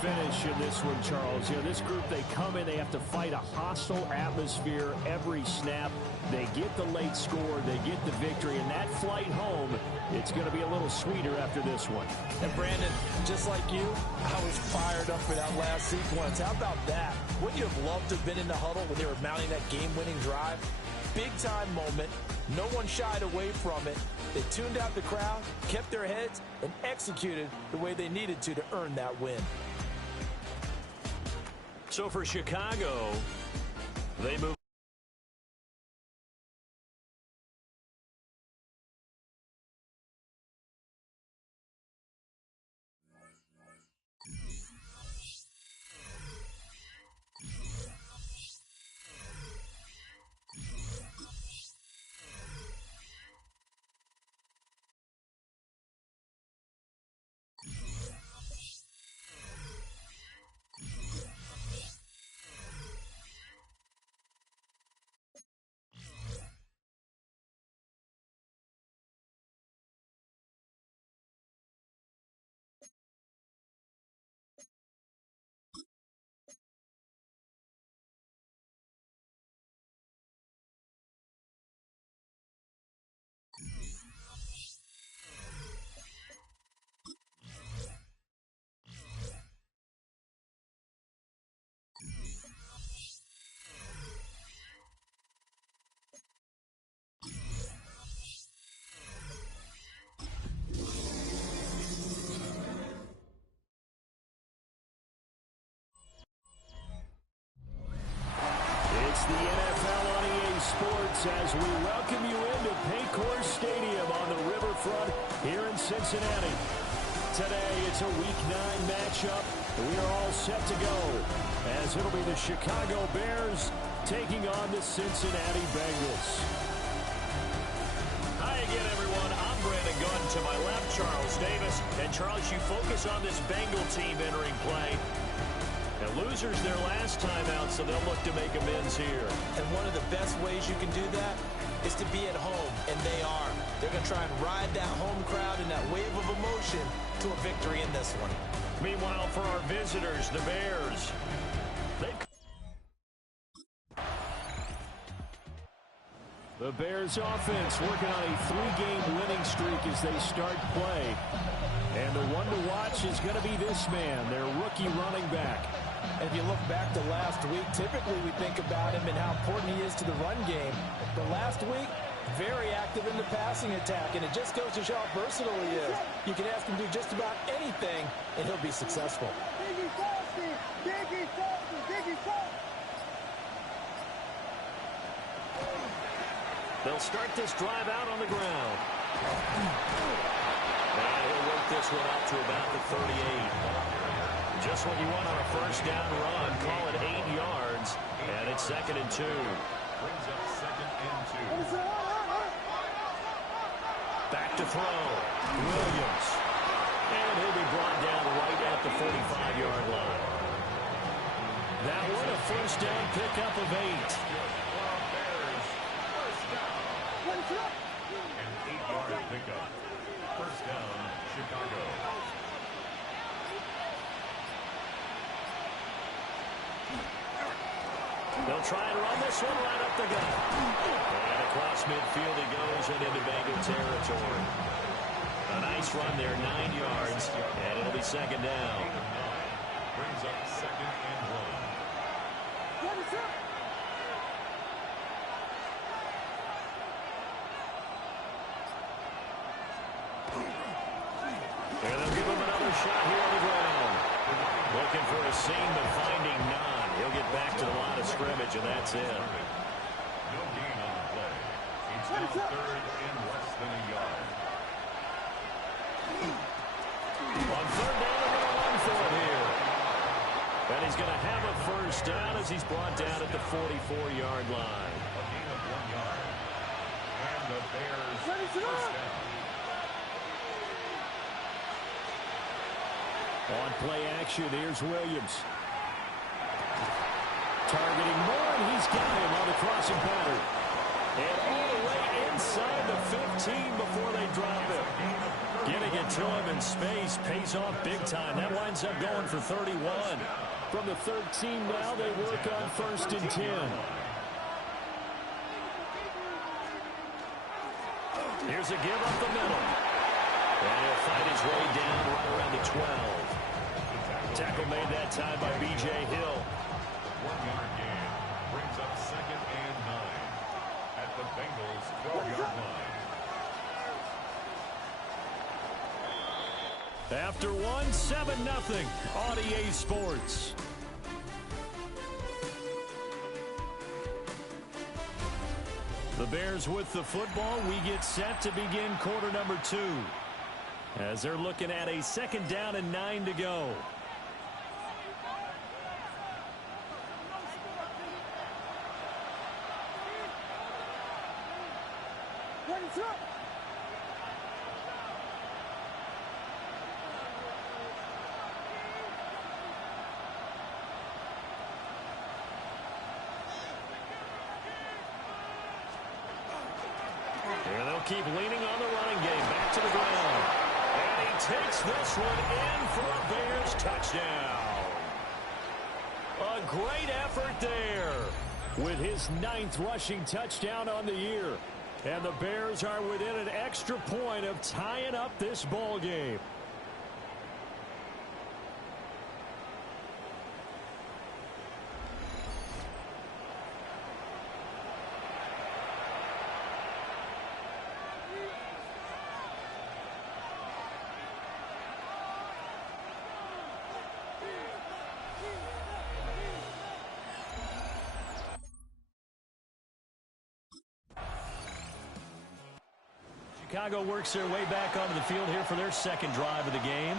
Finish in this one, Charles. You know, this group, they come in, they have to fight a hostile atmosphere every snap. They get the late score, they get the victory, and that flight home, it's going to be a little sweeter after this one. And Brandon, just like you, I was fired up for that last sequence. How about that? Wouldn't you have loved to have been in the huddle when they were mounting that game-winning drive? Big-time moment. No one shied away from it. They tuned out the crowd, kept their heads, and executed the way they needed to earn that win. So for Chicago, they move. It's the NFL on EA Sports as we welcome you into Paycor Stadium on the riverfront here in Cincinnati. Today, it's a Week 9 matchup. We are all set to go as it'll be the Chicago Bears taking on the Cincinnati Bengals. Hi again, everyone. I'm Brandon Gunn. To my left, Charles Davis. And Charles, you focus on this Bengal team entering play. And losers their last time out, so they'll look to make amends here. And one of the best ways you can do that is to be at home, and they are. They're going to try and ride that home crowd and that wave of emotion to a victory in this one. Meanwhile, for our visitors, the Bears. The Bears offense working on a 3-game winning streak as they start play. And the one to watch is going to be this man, their rookie running back. And if you look back to last week, typically we think about him and how important he is to the run game. But last week, very active in the passing attack, and it just goes to show how versatile he is. You can ask him to do just about anything, and he'll be successful. Diggy Frosty! Diggy Frosty! Diggy Frosty! They'll start this drive out on the ground. And he'll work this one out to about the 38. Just what you want on a first down run. Call it 8 yards. And it's 2nd and 2. Brings up 2nd and 2. Back to throw. Williams. And he'll be brought down right at the 45-yard line. That one a first down pickup of 8. An 8-yard pickup. First down, Chicago. They'll try and run this one right up the gut. And across midfield he goes and into Bengal territory. A nice run there, 9 yards, and it'll be 2nd down. Brings up 2nd and 1. And they'll give him another shot here on the ground. Looking for a seam, but finding none. He'll get back to the line of scrimmage, and that's it. No gain on the play. It's now third and less than a yard. On third down, they're going to run for it here. And he's going to have a first down as he's brought down at the 44-yard line. A gain of 1 yard. And the Bears first down. On play action, here's Williams. Targeting Moore, and he's got him on the crossing pattern. And all the way inside the 15 before they drop him. Getting it to him in space pays off big time. That winds up going for 31. From the 13 now, they work on first and 10. Here's a give up the middle. And he'll fight his way down right around the 12. Tackle made that time by B.J. Hill. 1 yard gain brings up second and 9 at the Bengals' 12-yard line. After one, 7-0 on EA Sports. The Bears with the football. We get set to begin quarter number 2. As they're looking at a second down and 9 to go. And they'll keep leaning on the running game. Back to the ground. And he takes this one in for a Bears touchdown. A great effort there with his 9th rushing touchdown on the year. And the Bears are within an extra point of tying up this ball game. Chicago works their way back onto the field here for their second drive of the game.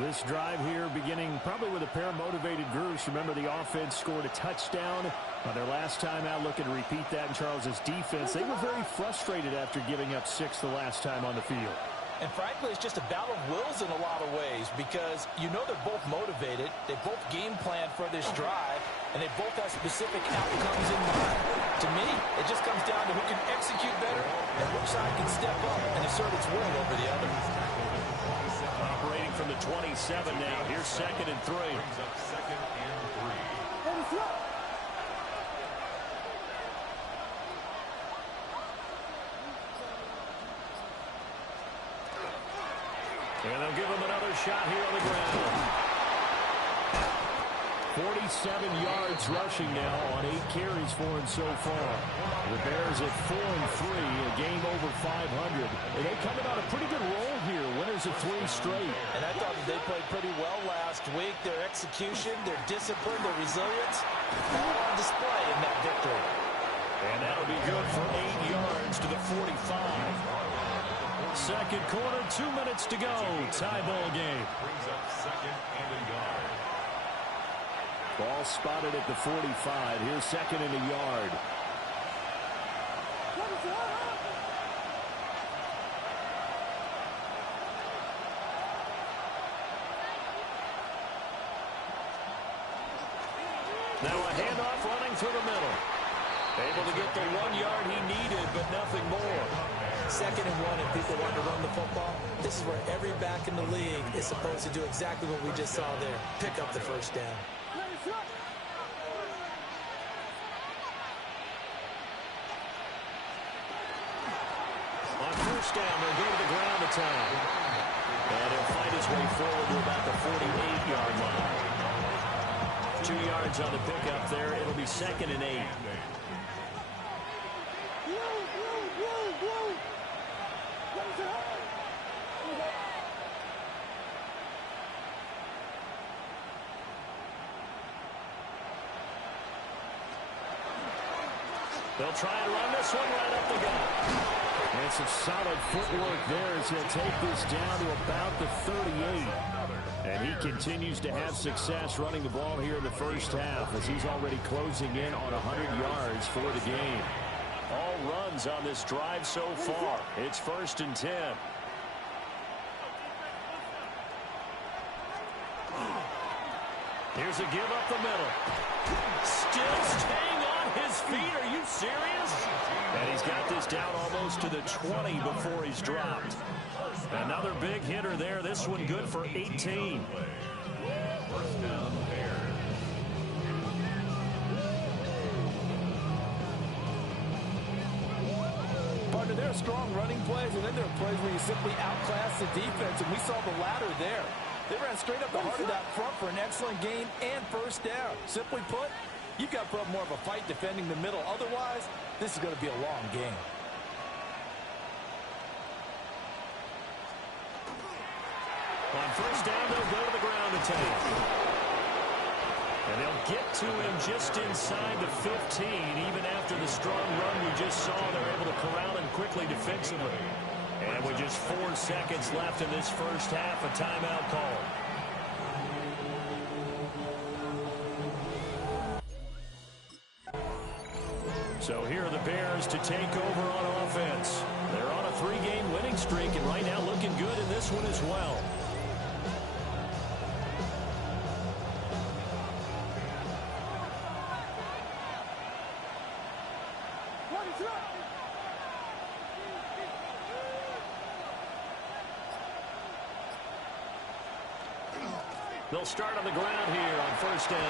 This drive here beginning probably with a pair of motivated groups. Remember, the offense scored a touchdown on their last time out, looking to repeat that in Charles's defense. They were very frustrated after giving up 6 the last time on the field. And frankly, it's just a battle of wills in a lot of ways because you know they're both motivated. They both game plan for this drive, and they both have specific outcomes in mind. To me, it just comes down to who can execute better and which side can step up and assert its will over the other. Operating from the 27 now. Here's second and 3. Brings up second and 3. And they'll give him another shot here on the ground. 47 yards rushing now on 8 carries for him so far. The Bears at 4-3, a game over 500. And they coming on a pretty good roll here, winners of 3 straight. And I thought that they played pretty well last week. Their execution, their discipline, their resilience, all on display in that victory. And that'll be good for 8 yards to the 45. Second quarter, 2 minutes to go. Tie ball game. Brings up second and a yard. Ball spotted at the 45. Here's second and a yard. Now a handoff running through the middle. Able to get the 1 yard he needed, but nothing more. Second and 1, and people want to run the football. This is where every back in the league is supposed to do exactly what we just saw there. Pick up the first down. On first down, they'll go to the ground a time. And he'll fight his way forward to about the 48-yard line. 2 yards on the pickup there. It'll be 2nd and 8. They'll try and run this one right up the gut. And some solid footwork there as he'll take this down to about the 38. And he continues to have success running the ball here in the first half as he's already closing in on 100 yards for the game. All runs on this drive so far. It's 1st and 10. Here's a give up the middle. Still staying on his feet. Are you serious? And he's got this down almost to the 20 before he's dropped. Another big hitter there. This one good for 18. First down, Bears. Partner, there are strong running plays, and then there are plays where you simply outclass the defense, and we saw the latter there. They ran straight up the heart of that front for an excellent gain and first down. Simply put, you've got to put up more of a fight defending the middle. Otherwise, this is going to be a long game. On first down, they'll go to the ground attack. And they'll get to him just inside the 15. Even after the strong run we just saw, they're able to corral him quickly defensively. And with just 4 seconds left in this first half, a timeout call. So here are the Bears to take over on offense. They're on a 3-game winning streak, and right now looking good in this one as well. They'll start on the ground here on first down.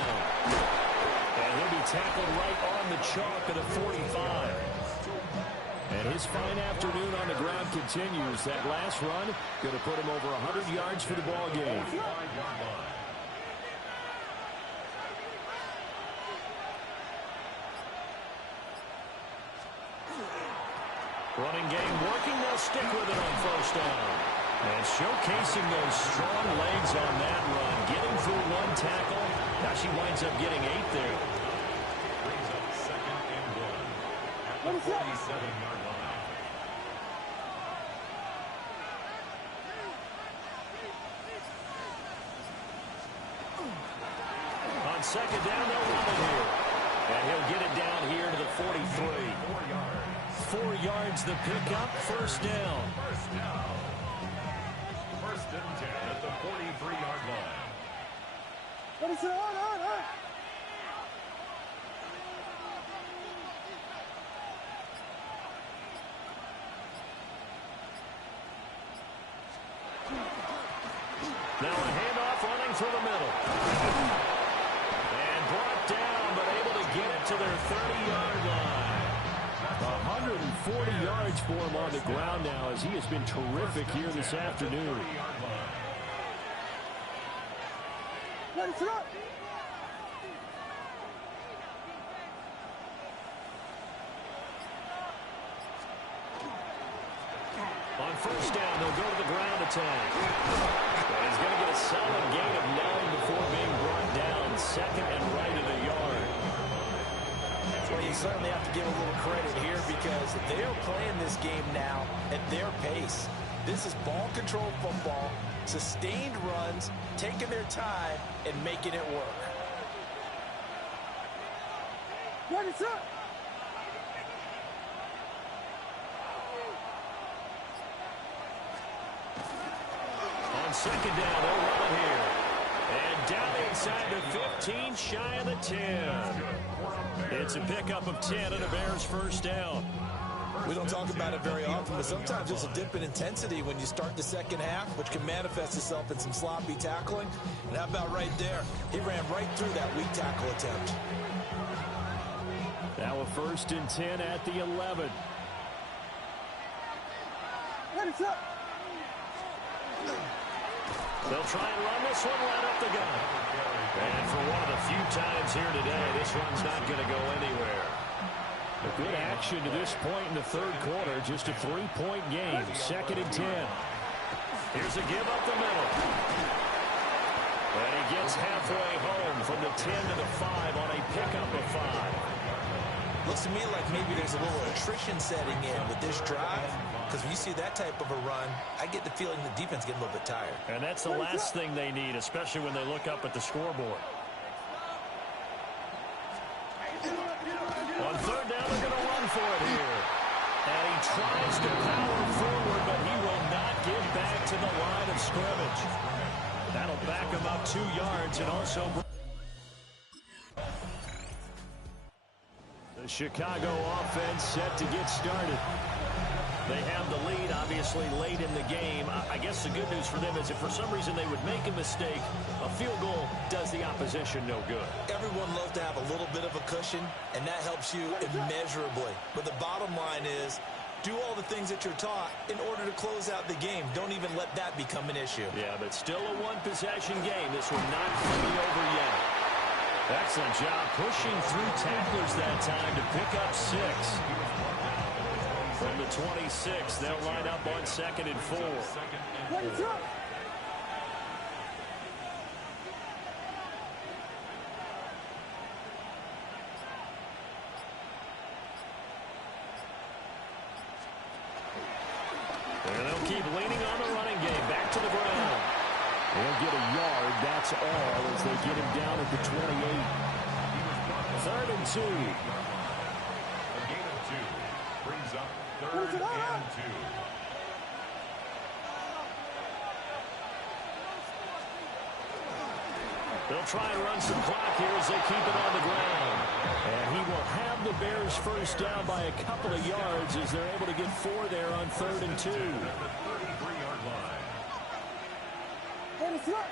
And he'll be tackled right on the chalk at the 45. And his fine afternoon on the ground continues. That last run going to put him over 100 yards for the ball game. Running game working. They'll stick with it on first down. And showcasing those strong legs on that run. Getting through 1 tackle. Now she winds up getting 8 there. Brings up 2nd and 1 at the 47-yard line. On second down, they'll run it here. And he'll get it down here to the 43. 4 yards. 4 yards the pickup. First down. First down. 1st and 10 at the 43-yard line. Now a handoff running through the middle. And brought down, but able to get it to their 30-yard line. 140 yards for him on the ground now as he has been terrific here this afternoon. On first down, they'll go to the ground attack. And he's going to get a solid gain of 9 before being brought down. 2nd and right of the yard. Well, you certainly have to give a little credit here because they're playing this game now at their pace. This is ball control football, sustained runs, taking their time, and making it work. What is up? On second down, they'll run it here. And down inside the 15, shy of the 10. It's a pickup of 10 and a Bears first down. We don't talk about it very often, but sometimes there's a dip in intensity when you start the second half, which can manifest itself in some sloppy tackling. And how about right there? He ran right through that weak tackle attempt. Now a 1st and 10 at the 11. What is up? They'll try and run this one right up the gut. And for one of the few times here today, this one's not going to go anywhere. A good action to this point in the third quarter. Just a 3-point game. 2nd and 10. Here's a give up the middle. And he gets halfway home from the 10 to the 5 on a pickup of 5. Looks to me like maybe there's a little attrition setting in with this drive. Because when you see that type of a run, I get the feeling the defense getting a little bit tired. And that's the last thing they need, especially when they look up at the scoreboard. On third down, they're going to run for it here. And he tries to power forward, but he will not get back to the line of scrimmage. That'll back him up 2 yards and also... The Chicago offense set to get started. They have the lead, obviously, late in the game. I guess the good news for them is if for some reason they would make a mistake, a field goal does the opposition no good. Everyone loves to have a little bit of a cushion, and that helps you immeasurably. But the bottom line is, do all the things that you're taught in order to close out the game. Don't even let that become an issue. Yeah, but still a one-possession game. This one not fully over yet. Excellent job pushing through tacklers that time to pick up 6. From the 26, they'll line up on 2nd and 4. What is up? And they'll keep leaning on the running game. Back to the ground. They'll get a yard, that's all, as they get him down at the 28. 3rd and 2. A gain of 2 brings up 3rd and 2. They'll try and run some clock here as they keep it on the ground. And he will have the Bears first down by a couple of yards as they're able to get 4 there on 3rd and 2. At the 33-yard line. What is up?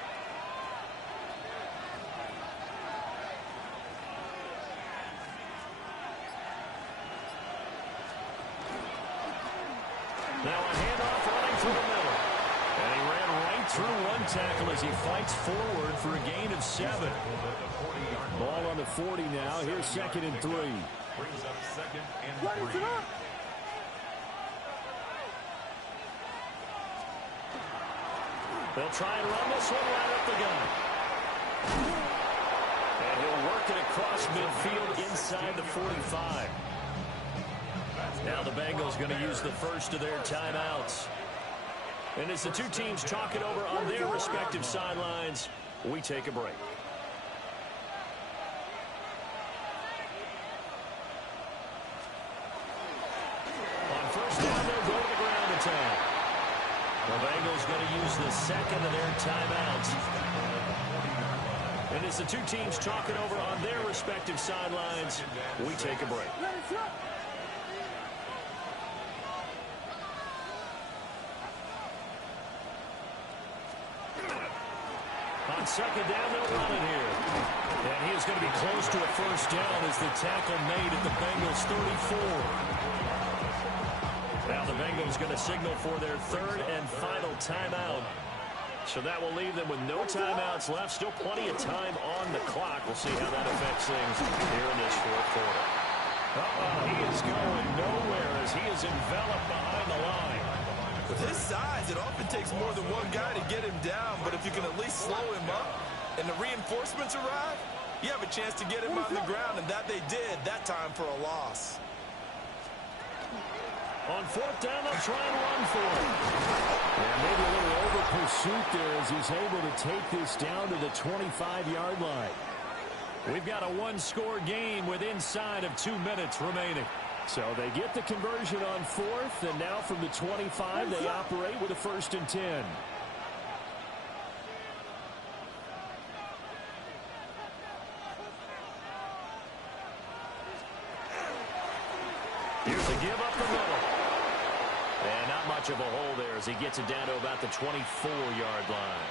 Now a handoff running through the middle. And he ran right through one tackle as he fights forward for a gain of 7. Ball on the 40 now. Here's 2nd and 3. Brings up 2nd and What is 3. up? They'll try and run this one right up the gut. And he'll work it across midfield inside the 45. Now the Bengals going to use the first of their timeouts. And as the two teams talk it over on their respective sidelines, we take a break. On first down, they'll go to the ground attack. The Bengals going to use the second of their timeouts. And as the two teams talk it over on their respective sidelines, we take a break. What is up? On second down, they'll run it here. And he is going to be close to a first down as the tackle made at the Bengals 34. Now the Bengals going to signal for their 3rd and final timeout. So that will leave them with no timeouts left. Still plenty of time on the clock. We'll see how that affects things here in this 4th quarter. He is going nowhere as he is enveloped behind the line. With his size, it often takes more than one guy to get him down, but if you can at least slow him up and the reinforcements arrive, you have a chance to get him on the ground, and that they did, that time for a loss. On 4th down, they'll try and run for it. And maybe a little over pursuit there as he's able to take this down to the 25-yard line. We've got a one-score game with inside of 2 minutes remaining. So they get the conversion on 4th, and now from the 25, they operate with a 1st and 10. Here's a give up the middle. And not much of a hole there as he gets it down to about the 24-yard line.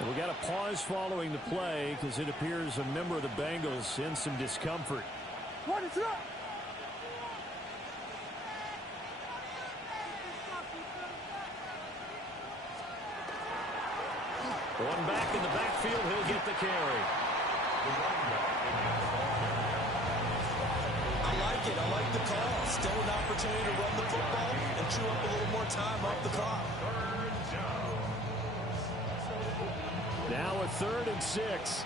And we got a pause following the play because it appears a member of the Bengals in some discomfort. What is up? One back in the backfield. He'll get the carry. I like it. I like the call. Still an opportunity to run the football and chew up a little more time off the clock. Now a 3rd and 6.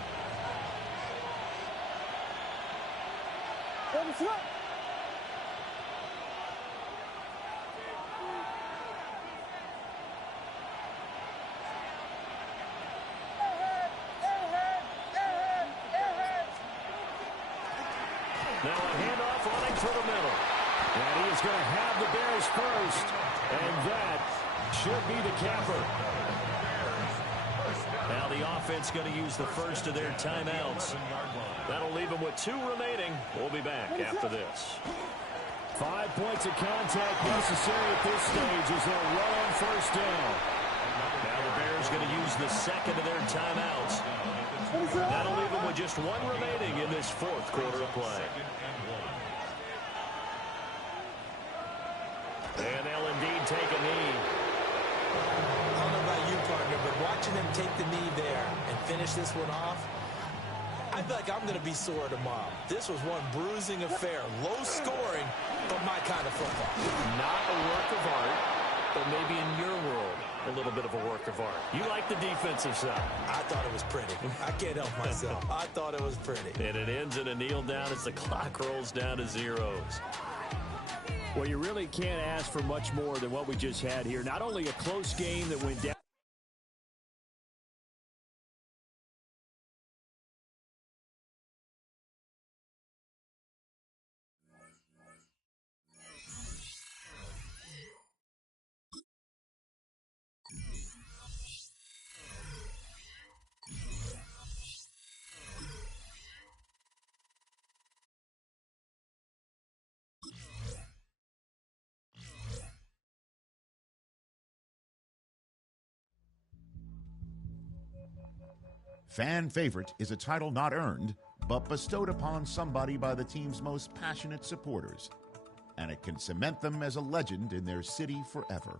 Now a handoff running for the middle. And he is going to have the Bears first. And that should be the capper. Now the offense going to use the first of their timeouts. That'll leave them with 2 remaining. We'll be back after this. 5 points of contact necessary at this stage as they'll run on first down. Now the Bears going to use the second of their timeouts. That'll leave them with just 1 remaining in this 4th quarter of play. And they'll indeed take a knee. I don't know about you, partner, but watching them take the knee there and finish this one off, I feel like I'm going to be sore tomorrow. This was one bruising affair. Low scoring, but my kind of football. Not a work of art, but maybe in your world, a little bit of a work of art. You like the defensive side. I thought it was pretty. I can't help myself. I thought it was pretty. And it ends in a kneel down as the clock rolls down to zeros. Well, you really can't ask for much more than what we just had here. Not only a close game that went down. Fan favorite is a title not earned, but bestowed upon somebody by the team's most passionate supporters, and it can cement them as a legend in their city forever.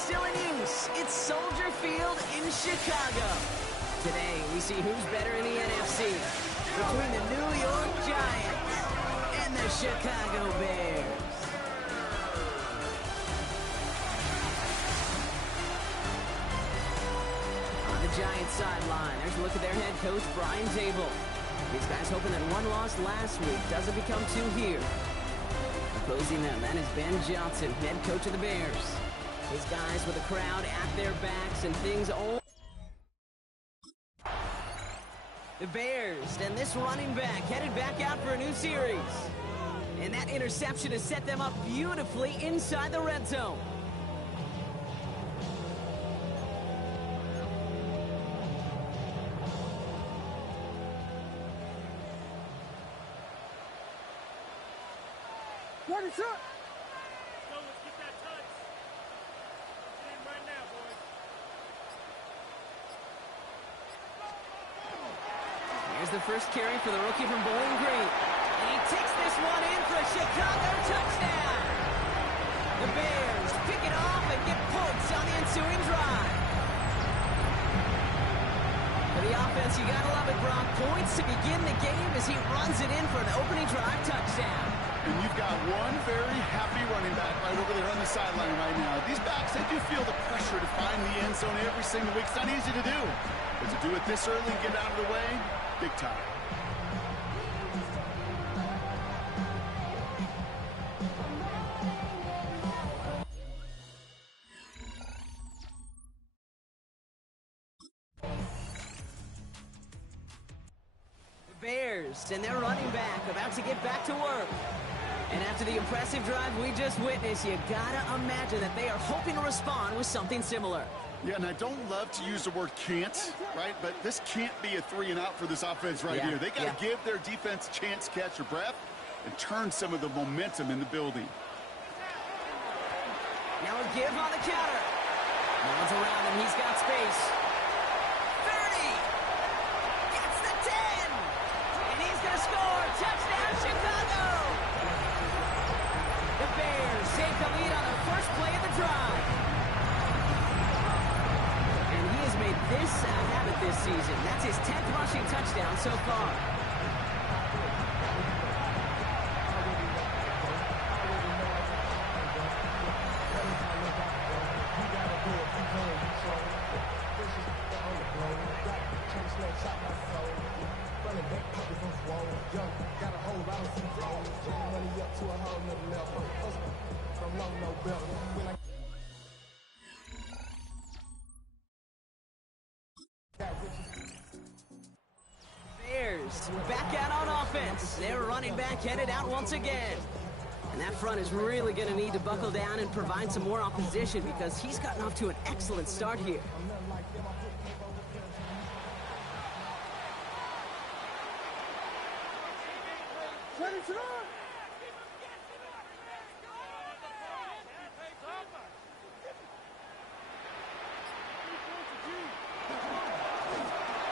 still in use. It's Soldier Field in Chicago. Today, we see who's better in the NFC between the New York Giants and the Chicago Bears. Giants sideline. There's a look at their head coach, Brian Dable. These guys hoping that one loss last week doesn't become two here. Opposing them, that is Ben Johnson, head coach of the Bears. His guys with the crowd at their backs and things all... The Bears and this running back headed back out for a new series. And that interception has set them up beautifully inside the red zone. What is up? Let's get that touch. Get in right now, boys. Here's the first carry for the rookie from Bowling Green. And he takes this one in for a Chicago touchdown. The Bears pick it off and get points on the ensuing drive. For the offense, you gotta love it, Brock. Points to begin the game as he runs it in for an opening drive touchdown. And you've got one very happy running back right over there on the sideline right now. These backs, they do feel the pressure to find the end zone every single week. It's not easy to do. But to do it this early and get out of the way, big time. Bears and their running back about to get back to work. And after the impressive drive we just witnessed, you gotta imagine that they are hoping to respond with something similar. Yeah, and I don't love to use the word can't, right? But this can't be a 3 and out for this offense right here. They got to give their defense a chance to catch their breath and turn some of the momentum in the building. Now a give on the counter. No one's around him. He's got space. 30. Gets the 10. And he's going to score. Touchdown, Chicago. The Bears take the lead on the first play of the drive. And he has made this a habit this season. That's his 10th rushing touchdown so far. Bears back out on offense. Their running back headed out once again. And that front is really going to need to buckle down and provide some more opposition because he's gotten off to an excellent start here. What is up?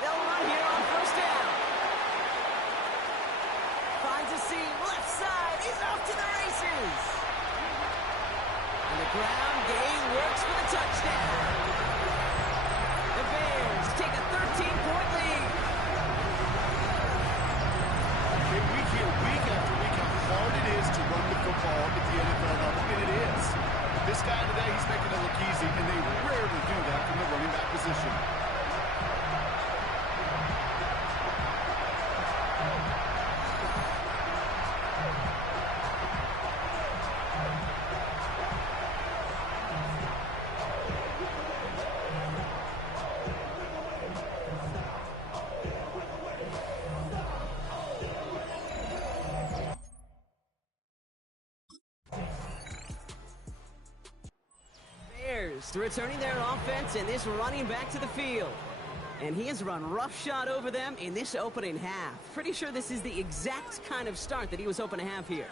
They'll run here on first down. Finds a seam, left side. He's off to the races. And the ground game works for the touchdown. The Bears take a 13-point lead. We hear week after week how hard it is to run the football at the NFL level, and it is. This guy today, he's making it look easy, and they rarely do that from the running back position. Returning their offense and this running back to the field. And he has run roughshod over them in this opening half. Pretty sure this is the exact kind of start that he was hoping to have here.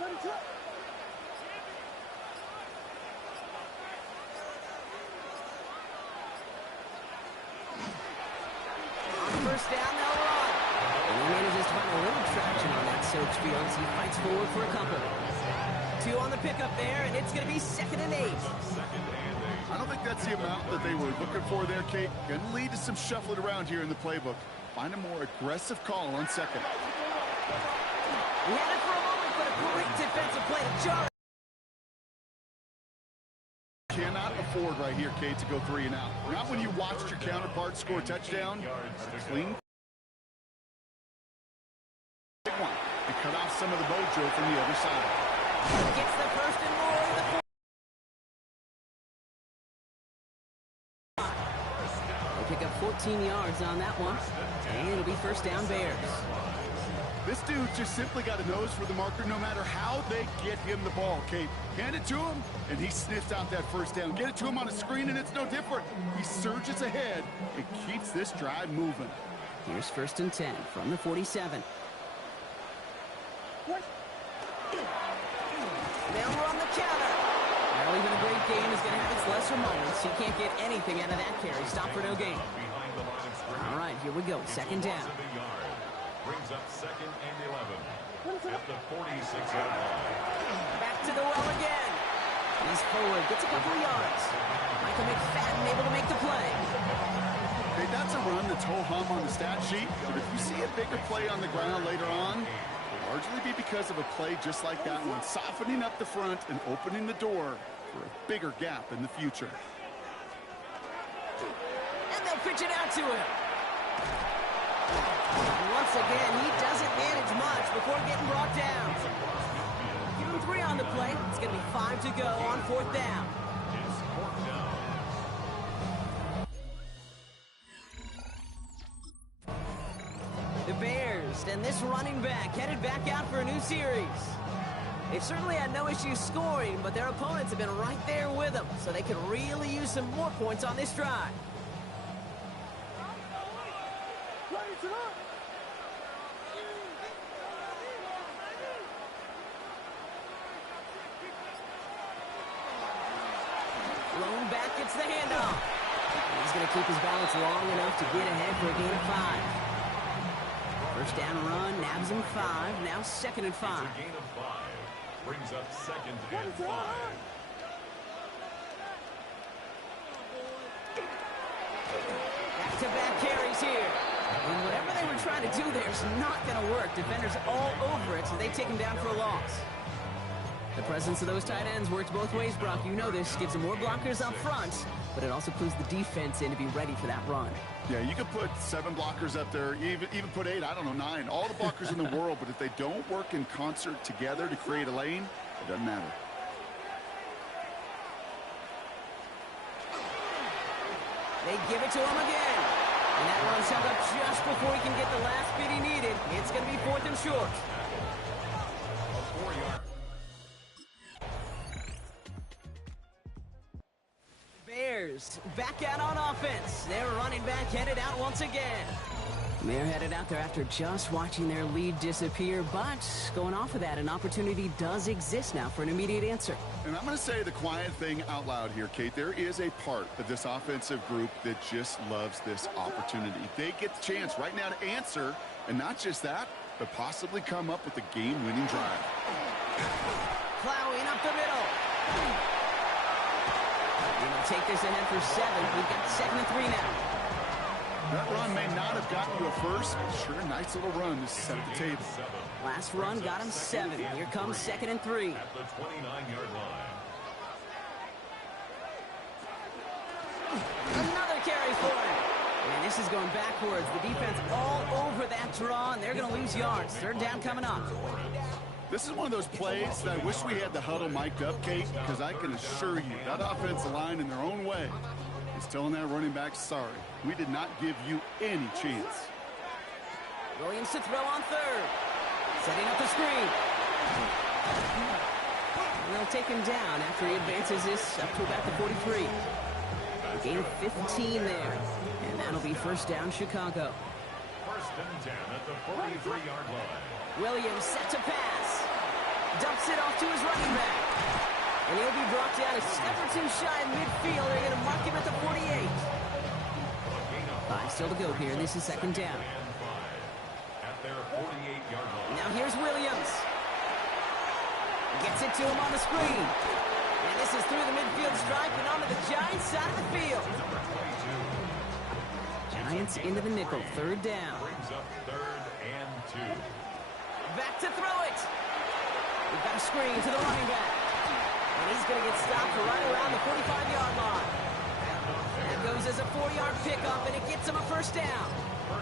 Let it up. First down, they'll run. And he manages to find a little traction on that Soaps field as he fights forward for a couple. 2 on the pickup there, and it's going to be 2nd and 8. Second and 8. I don't think that's the amount that they were looking for there, Kate. Going to lead to some shuffling around here in the playbook. Find a more aggressive call on second. He had it for a moment, but a great defensive play to jar. Cannot afford right here, Kate, to go 3 and out. Not when you watched your counterpart score a touchdown. Clean. Big one. And cut off some of the mojo from the other side. Gets the first and more. They pick up 14 yards on that one. And it'll be first down Bears. This dude just simply got a nose for the marker no matter how they get him the ball, Kate. Hand it to him, and he sniffs out that first down. Get it to him on a screen, and it's no different. He surges ahead and keeps this drive moving. Here's first and 10 from the 47. They'll run the counter. Well, even a great game is going to have its lesser moments. You can't get anything out of that carry. Stop for no gain. All right, here we go. Second down. Brings up second and 11 at the 46-yard line. Back to the well again. He's forward, gets a couple of yards. Michael McFadden able to make the play. Hey, that's a run that's ho-hum on the stat sheet, but if you see a bigger play on the ground later on, it'll largely be because of a play just like that one, softening up the front and opening the door for a bigger gap in the future. And they'll pitch it out to him. Once again, he doesn't manage much before getting brought down. Give him 3 on the play. It's going to be 5 to go on 4th down. The Bears and this running back headed back out for a new series. They've certainly had no issues scoring, but their opponents have been right there with them, so they could really use some more points on this drive. Lone back gets the handoff. He's going to keep his balance long enough to get ahead for a gain of 5. First down run, nabs him 5. Now second and 5. It's a gain of 5. Brings up second and 5. Back-to-back carries here. And whatever they were trying to do there is not going to work. Defenders all over it, so they take him down for a loss. The presence of those tight ends works both ways, Brock. You know this. Gives them more blockers up front, but it also clues the defense in to be ready for that run. Yeah, you could put 7 blockers up there, even put 8, I don't know, 9. All the blockers in the world, but if they don't work in concert together to create a lane, it doesn't matter. They give it to him again. And that runs held up just before he can get the last bit he needed. It's going to be 4th and short. Bears back out on offense. Their running back headed out once again. They're headed out there after just watching their lead disappear, but going off of that, an opportunity does exist now for an immediate answer. And I'm going to say the quiet thing out loud here, Kate. There is a part of this offensive group that just loves this opportunity. They get the chance right now to answer, and not just that, but possibly come up with a game-winning drive. Plowing up the middle. Gonna take this ahead for 7. We've got 2nd and 3 now. That run may not have gotten you a first, but sure, a nice little run to set the table. Last run got him 7. Here comes 2nd and 3. At the 29-yard line. Another carry for him. And this is going backwards. The defense all over that draw, and they're going to lose yards. 3rd down coming up. This is one of those plays that I wish we had the huddle mic'd up, Kate, because I can assure you that offensive line in their own way is telling that running back, sorry, we did not give you any chance. Williams to throw on 3rd. Setting up the screen. And they'll take him down after he advances this up to about the 43. A gain of 15 there. And that'll be 1st down Chicago. 1st and 10 at the 43-yard line. Williams set to pass. Dumps it off to his running back. And he'll be brought down a step or 2 shy of midfield. They're going to mark him at the 48. 5 still to go here. This is 2nd down. At their 48-yard line. Now here's Williams. Gets it to him on the screen. And this is through the midfield stripe and onto the Giants side of the field. Giants into the nickel, third down. Brings up 3rd and 2. Back to throw it. We've got a screen to the running back. And he's going to get stopped right around the 45-yard line. That goes as a 4-yard pickup, and it gets him a first down.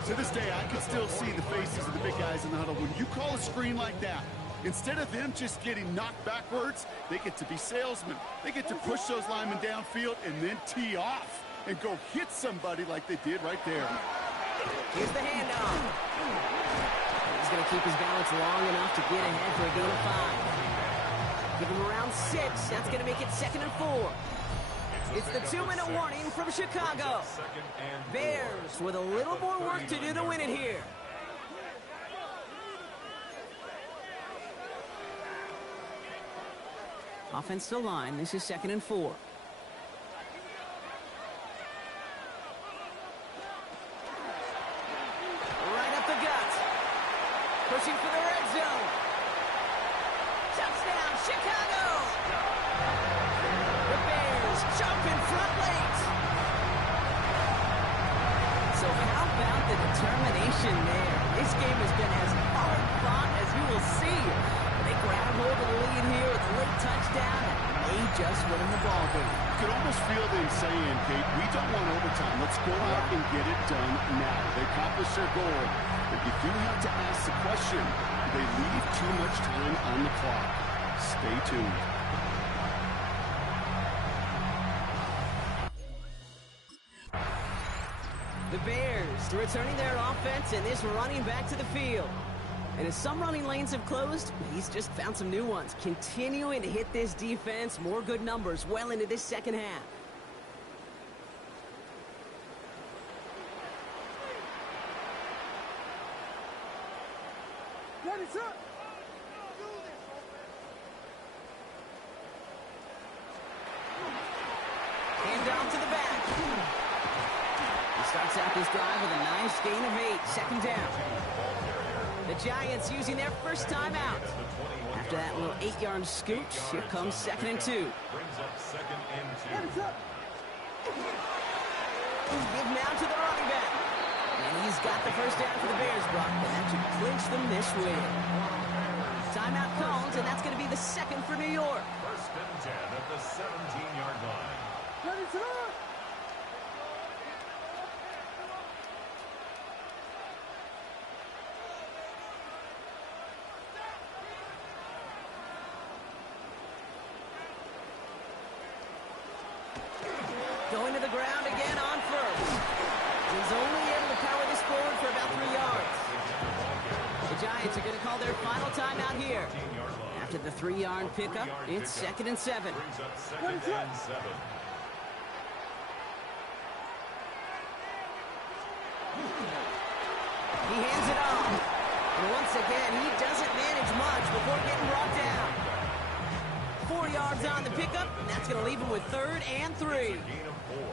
To this day, I can still see the faces of the big guys in the huddle. When you call a screen like that, instead of them just getting knocked backwards, they get to be salesmen. They get to push those linemen downfield and then tee off and go hit somebody like they did right there. Here's the handoff. He's going to keep his balance long enough to get ahead for a gain of 5. Give him around 6. That's going to make it 2nd and 4. It's the 2-minute warning from Chicago. Bears with a little more work to do to win it here. Offensive line, this is 2nd and 4. Right up the gut. Pushing for the red zone. Touchdown, Chicago! The Bears jump in front late. So how about the determination there? This game has been as hard fought as you will see. They grab hold of the lead here with a late touchdown and may just win them the ball game. You could almost feel them saying, Kate, we don't want overtime. Let's go out and get it done now. They accomplished their goal. But you do have to ask the question, do they leave too much time on the clock? Stay tuned. The Bears returning their offense and this running back to the field. And as some running lanes have closed, he's just found some new ones. Continuing to hit this defense, more good numbers well into this second half. Ready, set. Hand down to the back. He starts out this drive with a nice gain of 8, 2nd down. The Giants using their first timeout. After that little 8-yard scooch, here comes 2nd and 2. Brings up 2nd and 2. Give now to the running back. And he's got the first down for the Bears, Brock. And that should clinch them this win. Timeout called, and that's going to be the 2nd for New York. 1st and 10 at the 17-yard line. Ready, set. Going to the ground again on first. He's only able to power this forward for about 3 yards. The Giants are going to call their final timeout here. After the 3-yard pickup, it's 2nd and 7. Brings up 2nd and 7. He hands it off. And once again, he doesn't manage much before getting brought down. 4 yards on the pickup, and that's going to leave him with 3rd and 3. Gain of 4.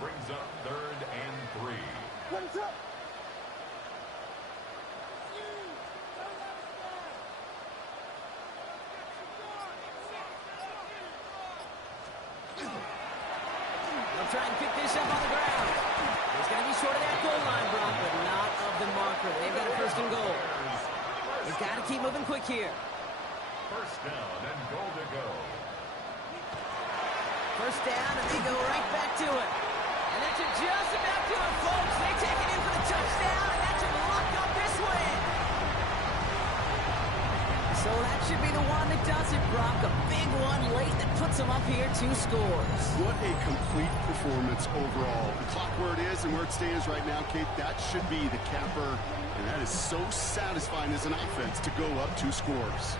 Brings up 3rd and 3. Ready, set. They'll try and pick this up on the ground. It's going to be short of that goal line, Brock, but not of the marker. They've got a 1st and goal. They've got to keep moving quick here. 1st down and goal to go. 1st down, and they go right back to it. And that should just about do it, folks. They take it in for the touchdown, and that should lock up this win. So that should be the one that does it, Brock. A big one late that puts them up here 2 scores. What a complete performance overall. The clock where it is and where it stands right now, Kate, that should be the capper. And that is so satisfying as an offense to go up 2 scores.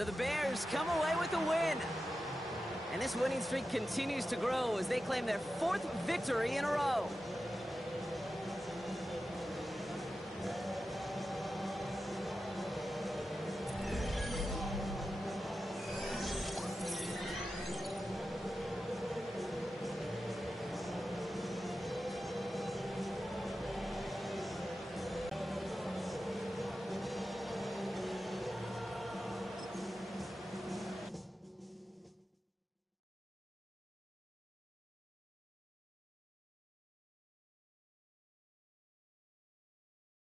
So the Bears come away with a win. And this winning streak continues to grow as they claim their 4th victory in a row.